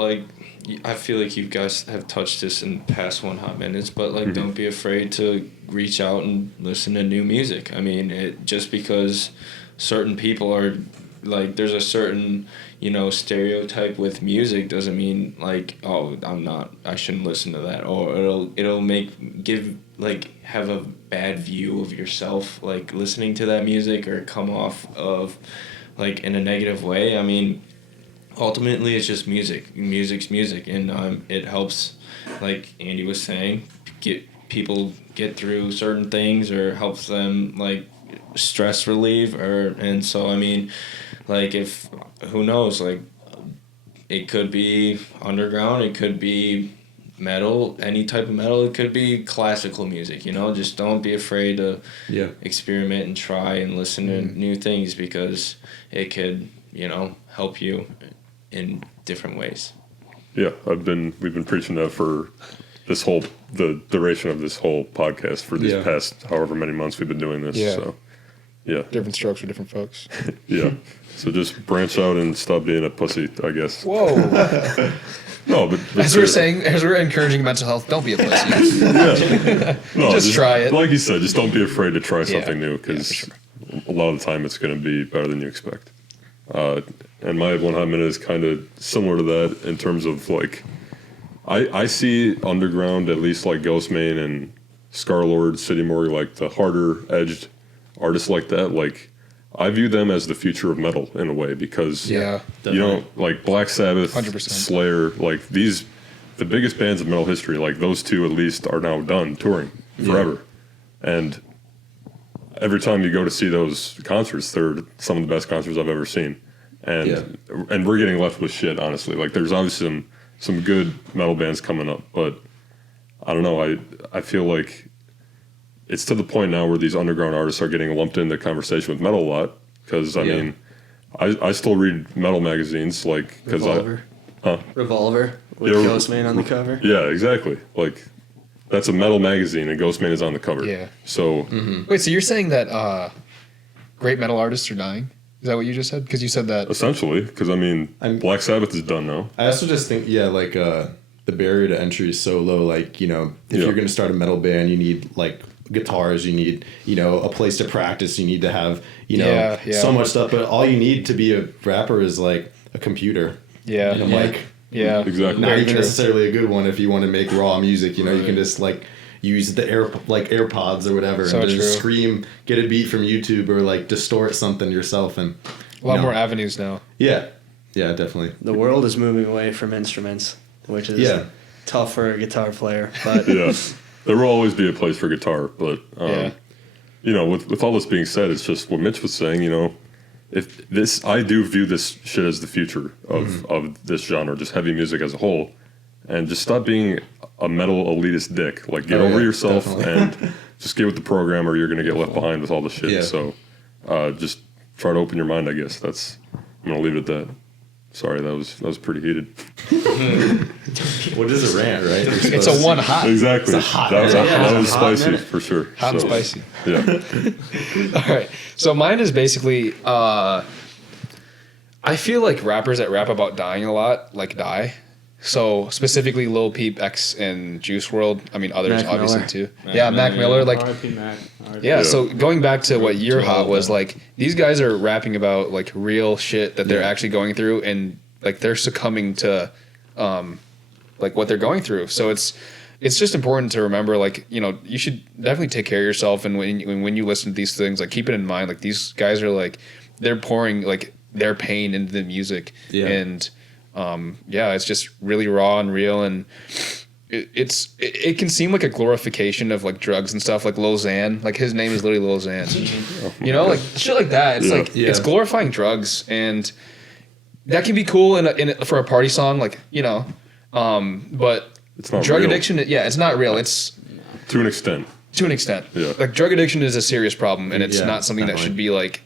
I feel like you guys have touched this in past 1 hot minutes, but don't be afraid to reach out and listen to new music. I mean, just because certain people are there's a certain stereotype with music doesn't mean I shouldn't listen to that, or it'll have a bad view of yourself listening to that music, or come off of in a negative way. I mean, ultimately it's just music. Music's music, and it helps, like Andy was saying, people get through certain things, or helps them stress relieve, and so I mean, if who knows, it could be underground, it could be metal, any type of metal, it could be classical music, just don't be afraid to experiment and try and listen to new things, because it could help you in different ways. Yeah, we've been preaching that for the duration of this whole podcast for these past however many months we've been doing this. Yeah. So yeah. Different strokes for different folks. Yeah. So just branch out and stop being a pussy, I guess. Whoa. No, but as we're encouraging mental health, don't be a pussy. No, just try it. Like you said, just don't be afraid to try something new, because a lot of the time it's going to be better than you expect. And my 1 hot minute is kind of similar to that in terms of I see underground, at least Ghostemane and Scarlord, Citimorg, the harder edged artists like that. I view them as the future of metal in a way, because Black Sabbath, 100%. Slayer, the biggest bands of metal history, those two at least are now done touring forever, and every time you go to see those concerts, they're some of the best concerts I've ever seen. And we're getting left with shit, honestly. There's obviously some good metal bands coming up, but I don't know. I feel like it's to the point now where these underground artists are getting lumped into conversation with metal a lot. Because I mean, I still read metal magazines, because Revolver with Ghostemane on the cover. Yeah, exactly. That's a metal magazine, and Ghostemane is on the cover. Yeah. So wait, so you're saying that great metal artists are dying? Is that what you just said? Because you said that. Essentially, because I mean, Black Sabbath is done now. I also just think, the barrier to entry is so low. If you're going to start a metal band, you need guitars, you need a place to practice, you need to have so much stuff. But all you need to be a rapper is a computer, and a mic. Yeah, exactly. Not even necessarily a good one if you want to make raw music. You can just use the AirPods or whatever, and just scream, get a beat from YouTube, or distort something yourself, and a lot more avenues now. Yeah, definitely. The world is moving away from instruments, which is tough for a guitar player. But there will always be a place for guitar. But with all this being said, it's just what Mitch was saying. I do view this shit as the future of this genre, just heavy music as a whole, and just stop being a metal elitist dick. Like, get over yourself and just get with the program, or you're gonna get left behind with all the shit. So, just try to open your mind. I guess I'm gonna leave it at that. Sorry, that was pretty heated. What is a rant, right? It's a one hot. Exactly. That was spicy for sure. Hot and spicy. Yeah. All right. So mine is basically, I feel like rappers that rap about dying a lot, like die. So specifically Lil Peep, X, and Juice WRLD. I mean, others Mac obviously Miller. too. Mac Miller. Like, R.I.P. Mac. yeah. So going back to what your hot was, like, these guys are rapping about like real shit that they're actually going through, and like they're succumbing to, like what they're going through. So it's just important to remember, like, you know, you should definitely take care of yourself, and when you listen to these things, like, keep it in mind, like, these guys are like, they're pouring like their pain into the music, and it's just really raw and real, and it can seem like a glorification of like drugs and stuff, like Lil Xan, like his name is literally Lil Xan, you know, like shit like that. It's like it's glorifying drugs, and that can be cool for a party song, like, you know, but it's not drug real. addiction, it's not real. It's to an extent. Yeah. Like, drug addiction is a serious problem, and it's not something that should be like.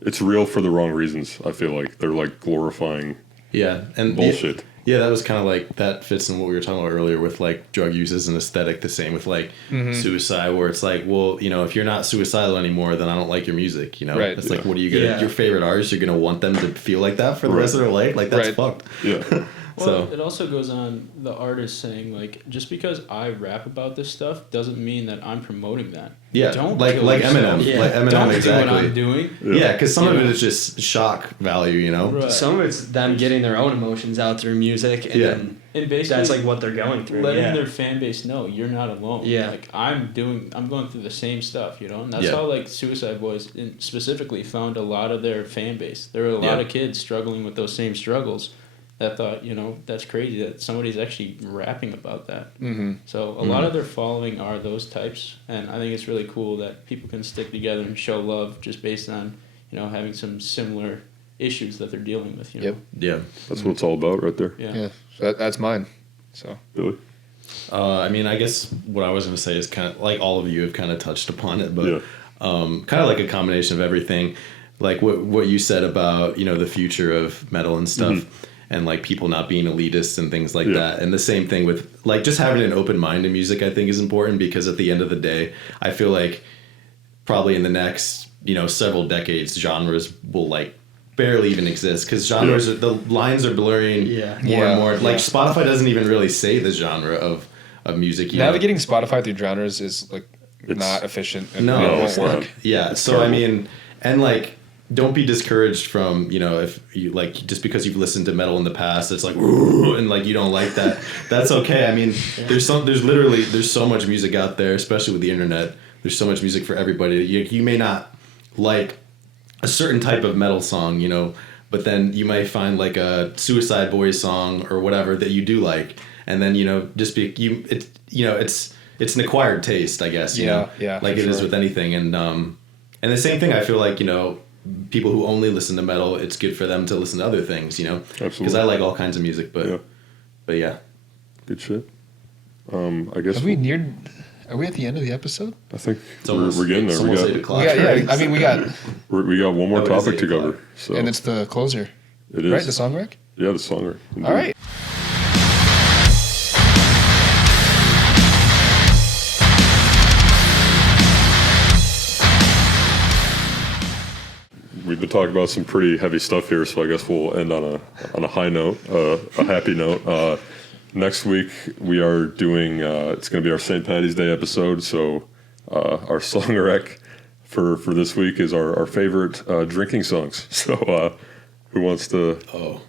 It's real for the wrong reasons. I feel like they're like glorifying. And bullshit. Yeah, that was kind of like, that fits in what we were talking about earlier with like drug use as an aesthetic. The same with like suicide, where it's like, well, you know, if you're not suicidal anymore, then I don't like your music. You know, it's like, what are you gonna? Your favorite artist, you're gonna want them to feel like that for the rest of their life? Like, that's fucked. Yeah. Well, it also goes on the artist saying, like, just because I rap about this stuff doesn't mean that I'm promoting that. Yeah, don't like Eminem. Yeah. Like Eminem, don't exactly. do what I'm doing. Yeah, because some of it is just shock value, you know? Right. Some of it's them getting their own emotions out through music, and then and basically that's like what they're going through. Letting their fan base know you're not alone. Yeah. Like, I'm going through the same stuff, you know? And that's how, like, Suicide Boys specifically found a lot of their fan base. There were a lot of kids struggling with those same struggles that thought, you know, that's crazy that somebody's actually rapping about that. So a lot of their following are those types, and I think it's really cool that people can stick together and show love just based on, you know, having some similar issues that they're dealing with, you know? Yeah. That's what it's all about right there. Yeah. So that's mine. So. Billy? I mean, I guess what I was going to say is kind of like all of you have kind of touched upon it, but kind of like a combination of everything. Like what you said about, you know, the future of metal and stuff. And like people not being elitist and things like that. And the same thing with like just having an open mind to music, I think is important, because at the end of the day, I feel like probably in the next, you know, several decades, genres will like barely even exist, because genres the lines are blurring more and more. Like Spotify doesn't even really say the genre of music. Navigating Spotify through genres is like not efficient. And no, it won't work. Yeah. So terrible. I mean, and like, don't be discouraged from, you know, if you like, just because you've listened to metal in the past, it's like, and like, you don't like that. That's okay. I mean, there's so much music out there, especially with the internet. There's so much music for everybody. You may not like a certain type of metal song, you know, but then you might find like a Suicide Boys song or whatever that you do like. And then, you know, just it's an acquired taste, I guess. You know? Like it is with anything. And the same thing, I feel like, you know, people who only listen to metal, it's good for them to listen to other things, you know? Absolutely. Because I like all kinds of music, but yeah. Good shit. I guess. Are we at the end of the episode? I think we're getting there. Almost 8 o'clock. I mean, we got one more topic to cover. So. And it's the closer. It is. Right, the song rec? Yeah, the song rec. All right. We've been talking about some pretty heavy stuff here, so I guess we'll end on a high note, a happy note. Next week we are doing. It's going to be our St. Paddy's Day episode. So our song rec for this week is our favorite drinking songs. So who wants to? You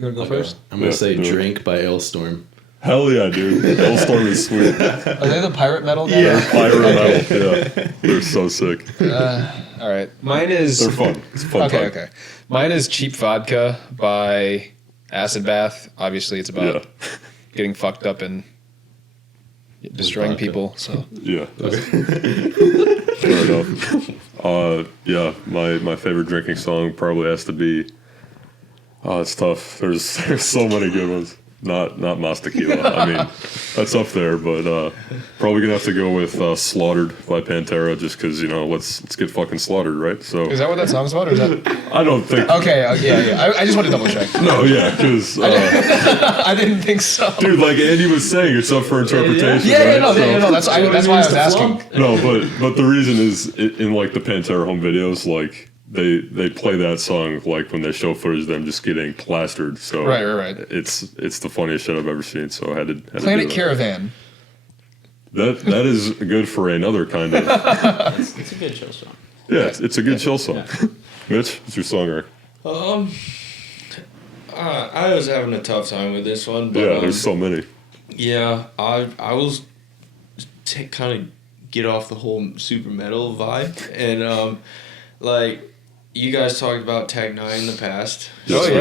want to go first? I'm going to say "Drink" by Ailstorm. Hell yeah, dude! Ailstorm is sweet. Are they the pirate metal guy? Yeah, pirate metal. Yeah, they're so sick. All right, mine is. They're fun. It's a fun. Okay. Mine is "Cheap Vodka" by Acid Bath. Obviously, it's about getting fucked up and destroying people. So yeah. Fair enough. Yeah, my favorite drinking song probably has to be. Oh, it's tough. There's so many good ones. Not Mas Tequila. I mean, that's up there, but probably gonna have to go with "Slaughtered" by Pantera, just because let's get fucking slaughtered, right? So Is that what that song's about, or is that? I don't think. Okay, yeah. I just want to double check. No, yeah, because I didn't think so. dude, like Andy was saying, it's up for interpretation. Yeah, right? no, that's why I was asking. No, but the reason is in like the Pantera home videos, like they play that song like when they show footage of them just getting plastered. So Right. It's the funniest shit I've ever seen. So I had to Planet do that. Caravan. That is good for another kind of. It's a good chill song. Yeah, it's a good chill song. Yeah. Mitch, what's your song, Eric? I was having a tough time with this one, but Yeah, there's so many. yeah, I was kind of get off the whole super metal vibe, and like you guys talked about Tag 9 in the past. Yes, we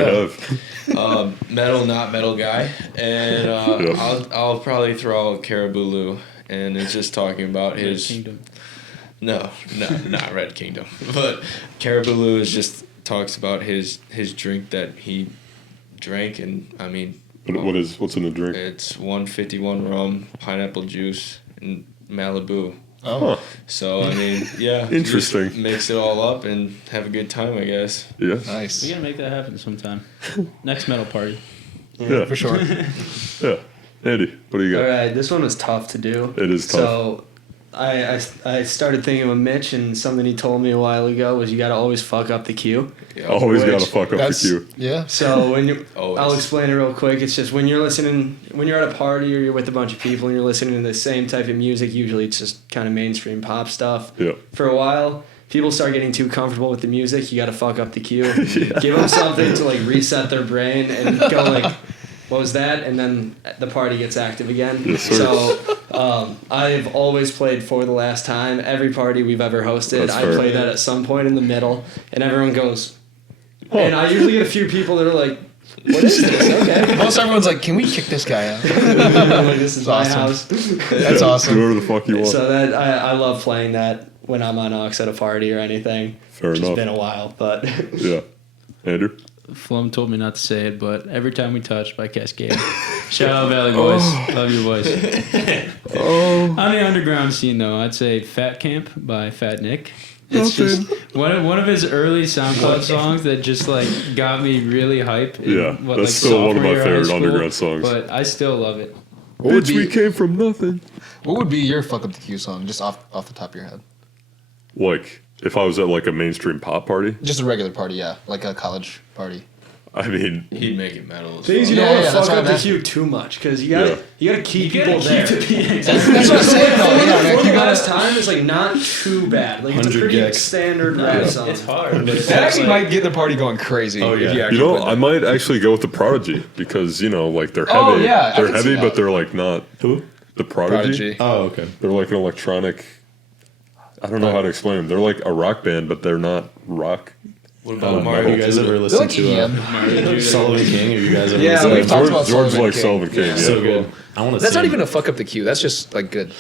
have. Metal, not metal guy, and Yeah. I'll probably throw out Caribou, and it's just talking about his. Kingdom. No, not Red Kingdom. But Caribou is just talks about his drink that he drank, and I mean, What's in the drink? it's 151 rum, pineapple juice, and Malibu. Oh. So I mean, yeah, you Interesting. just mix it all up and have a good time, I guess. Yeah. Nice. We gotta make that happen sometime. Next metal party. Yeah, For sure. Yeah. Andy, what do you All got? right, this one was tough to do. It is tough. So I started thinking of Mitch, and something he told me a while ago was you got to always fuck up the cue. Always Which- gotta fuck up the cue. Yeah. So when you, Always. I'll explain it real quick. It's just when you're at a party or you're with a bunch of people and you're listening to the same type of music. Usually it's just kind of mainstream pop stuff. Yeah. For a while, people start getting too comfortable with the music. You got to fuck up the cue. Give them something to like reset their brain and go like, what was that? And then the party gets active again. Yes, sir. So I've always played For the Last Time. Every party we've ever hosted, That's I fair. play that at some point in the middle, and everyone goes. And I usually get a few people that are like, "What is this?" Okay. Most everyone's like, "Can we kick this guy out?" I'm like, this is my Awesome. house. That's awesome. Do whatever the fuck you want. So that I love playing that when I'm on aux at a party or anything. Fair It's enough. been a while, but Yeah. Andrew? Flum told me not to say it, but Every Time We Touch by Cascade. Shout out Valley Boys. Love you boys. On the underground scene, though, I'd say Fat Camp by Fat Nick. It's just one of his early SoundCloud songs that just like got me really hype. in, Yeah, that's still one of my sophomore year of high favorite school, underground songs. But I still love it. What would Bitch, we be came from nothing. what would be your fuck up the cue song, just off the top of your head? Like, if I was at like a mainstream pop party, Just a regular party, yeah, like a college party. I mean, He'd make it metal. As things you well. don't want yeah, to that's fuck what up I'm the cue too much because you Yeah. gotta keep people there. That's what I'm saying though. Yeah, For you the Last gotta. Time is like not too bad. Like it's a 100 pretty gex. standard rap song. It's hard. But it's That actually like, might get the party going crazy. Oh, yeah. if you you actually know, put I that. might actually go with the Prodigy because like they're heavy. Oh, yeah, I they're can see heavy, that. but they're like not Who? the Prodigy. Prodigy. Oh, okay. They're like an electronic. I don't know how to explain them. They're like a rock band, but they're not rock. What Have about Mario? you guys ever They're listened like to EDM. Sullivan King? Have you guys ever Yeah, listened we've to talked George, about George Sullivan likes King. Sullivan King. Yeah. So good. I want to That's sing. not even a fuck up the cue. That's just like good.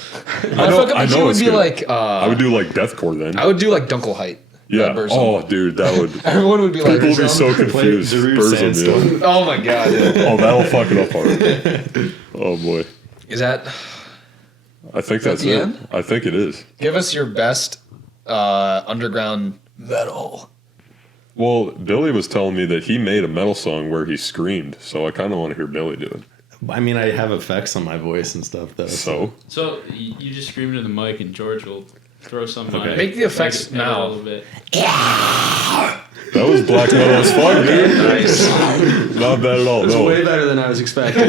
I know. Fuck up I the know cue would it's be good. like. I would do like deathcore then. I would do like Dunkelheit. Yeah. Burzum. Oh, dude, that would. Everyone would be like. People would be so Play confused. Darude Burzum, Sandstorm. yeah. Oh my god. Oh, that'll fuck it up hard. Oh boy. Is that? I think that that's the it. end? I think it is. Give us your best underground metal. Well, Billy was telling me that he made a metal song where he screamed, so I kind of want to hear Billy do it. I mean, I have effects on my voice and stuff, though. So, So you just scream into the mic and George will throw some on Okay. it. Make the effects Edit now. a little bit. that was black metal as fuck, dude. Nice. Not bad at all. It was No. way better than I was expecting.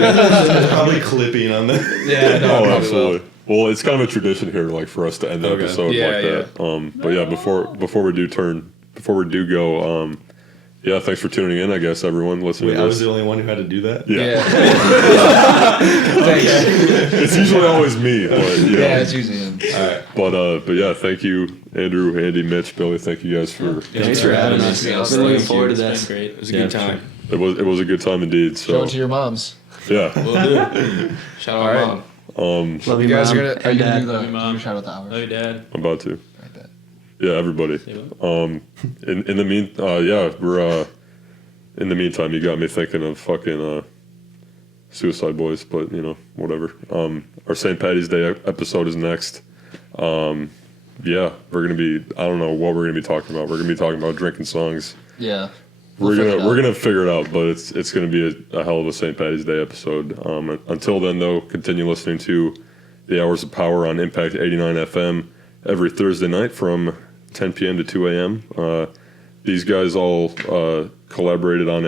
Probably clipping on that. Yeah, no, Oh, probably absolutely. Well, it's kind of a tradition here, like for us to end the Okay. episode Yeah, like that. But yeah, before we do go, yeah, thanks for tuning in. I guess everyone listening. Wait, to I this. was the only one who had to do that? Yeah. Yeah. Thanks. It's usually always me, but Yeah, it's usually him. but yeah, thank you, Andrew, Andy, Mitch, Billy. Thank you guys for. Thanks for having us. Yeah, I've been looking thank forward to you. this. It's been great. It was a good time. It was a good time indeed. Show So it to your moms. yeah, Will do. Shout out, All right. Mom. Love You guys Mom are gonna and Dad. do Love you, Mom. your shout out the hours. Love you, Dad. I'm about to. Right, Dad. Yeah, everybody. In the meantime, you got me thinking of fucking Suicide Boys, but whatever. Our St. Patty's Day episode is next. We're gonna be. I don't know what we're gonna be talking about. We're gonna be talking about drinking songs. Yeah. We're gonna figure it out, but it's gonna be a hell of a St. Patty's Day episode. Until then, though, continue listening to the Hours of Power on Impact 89 FM every Thursday night from 10 p.m. to 2 a.m. These guys all collaborated on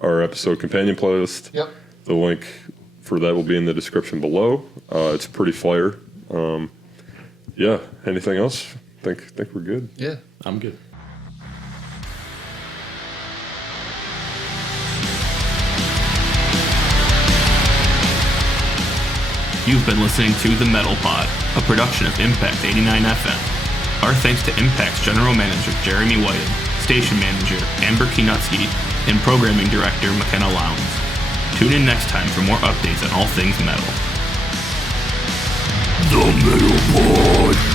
our episode companion playlist. Yep. The link for that will be in the description below. It's pretty fire. Anything else? Think we're good. Yeah. I'm good. You've been listening to The Metal Pod, a production of Impact 89 FM. Our thanks to Impact's General Manager Jeremy Whiting, Station Manager Amber Kienutsky, and Programming Director McKenna Lowndes. Tune in next time for more updates on all things metal. The Metal Pod!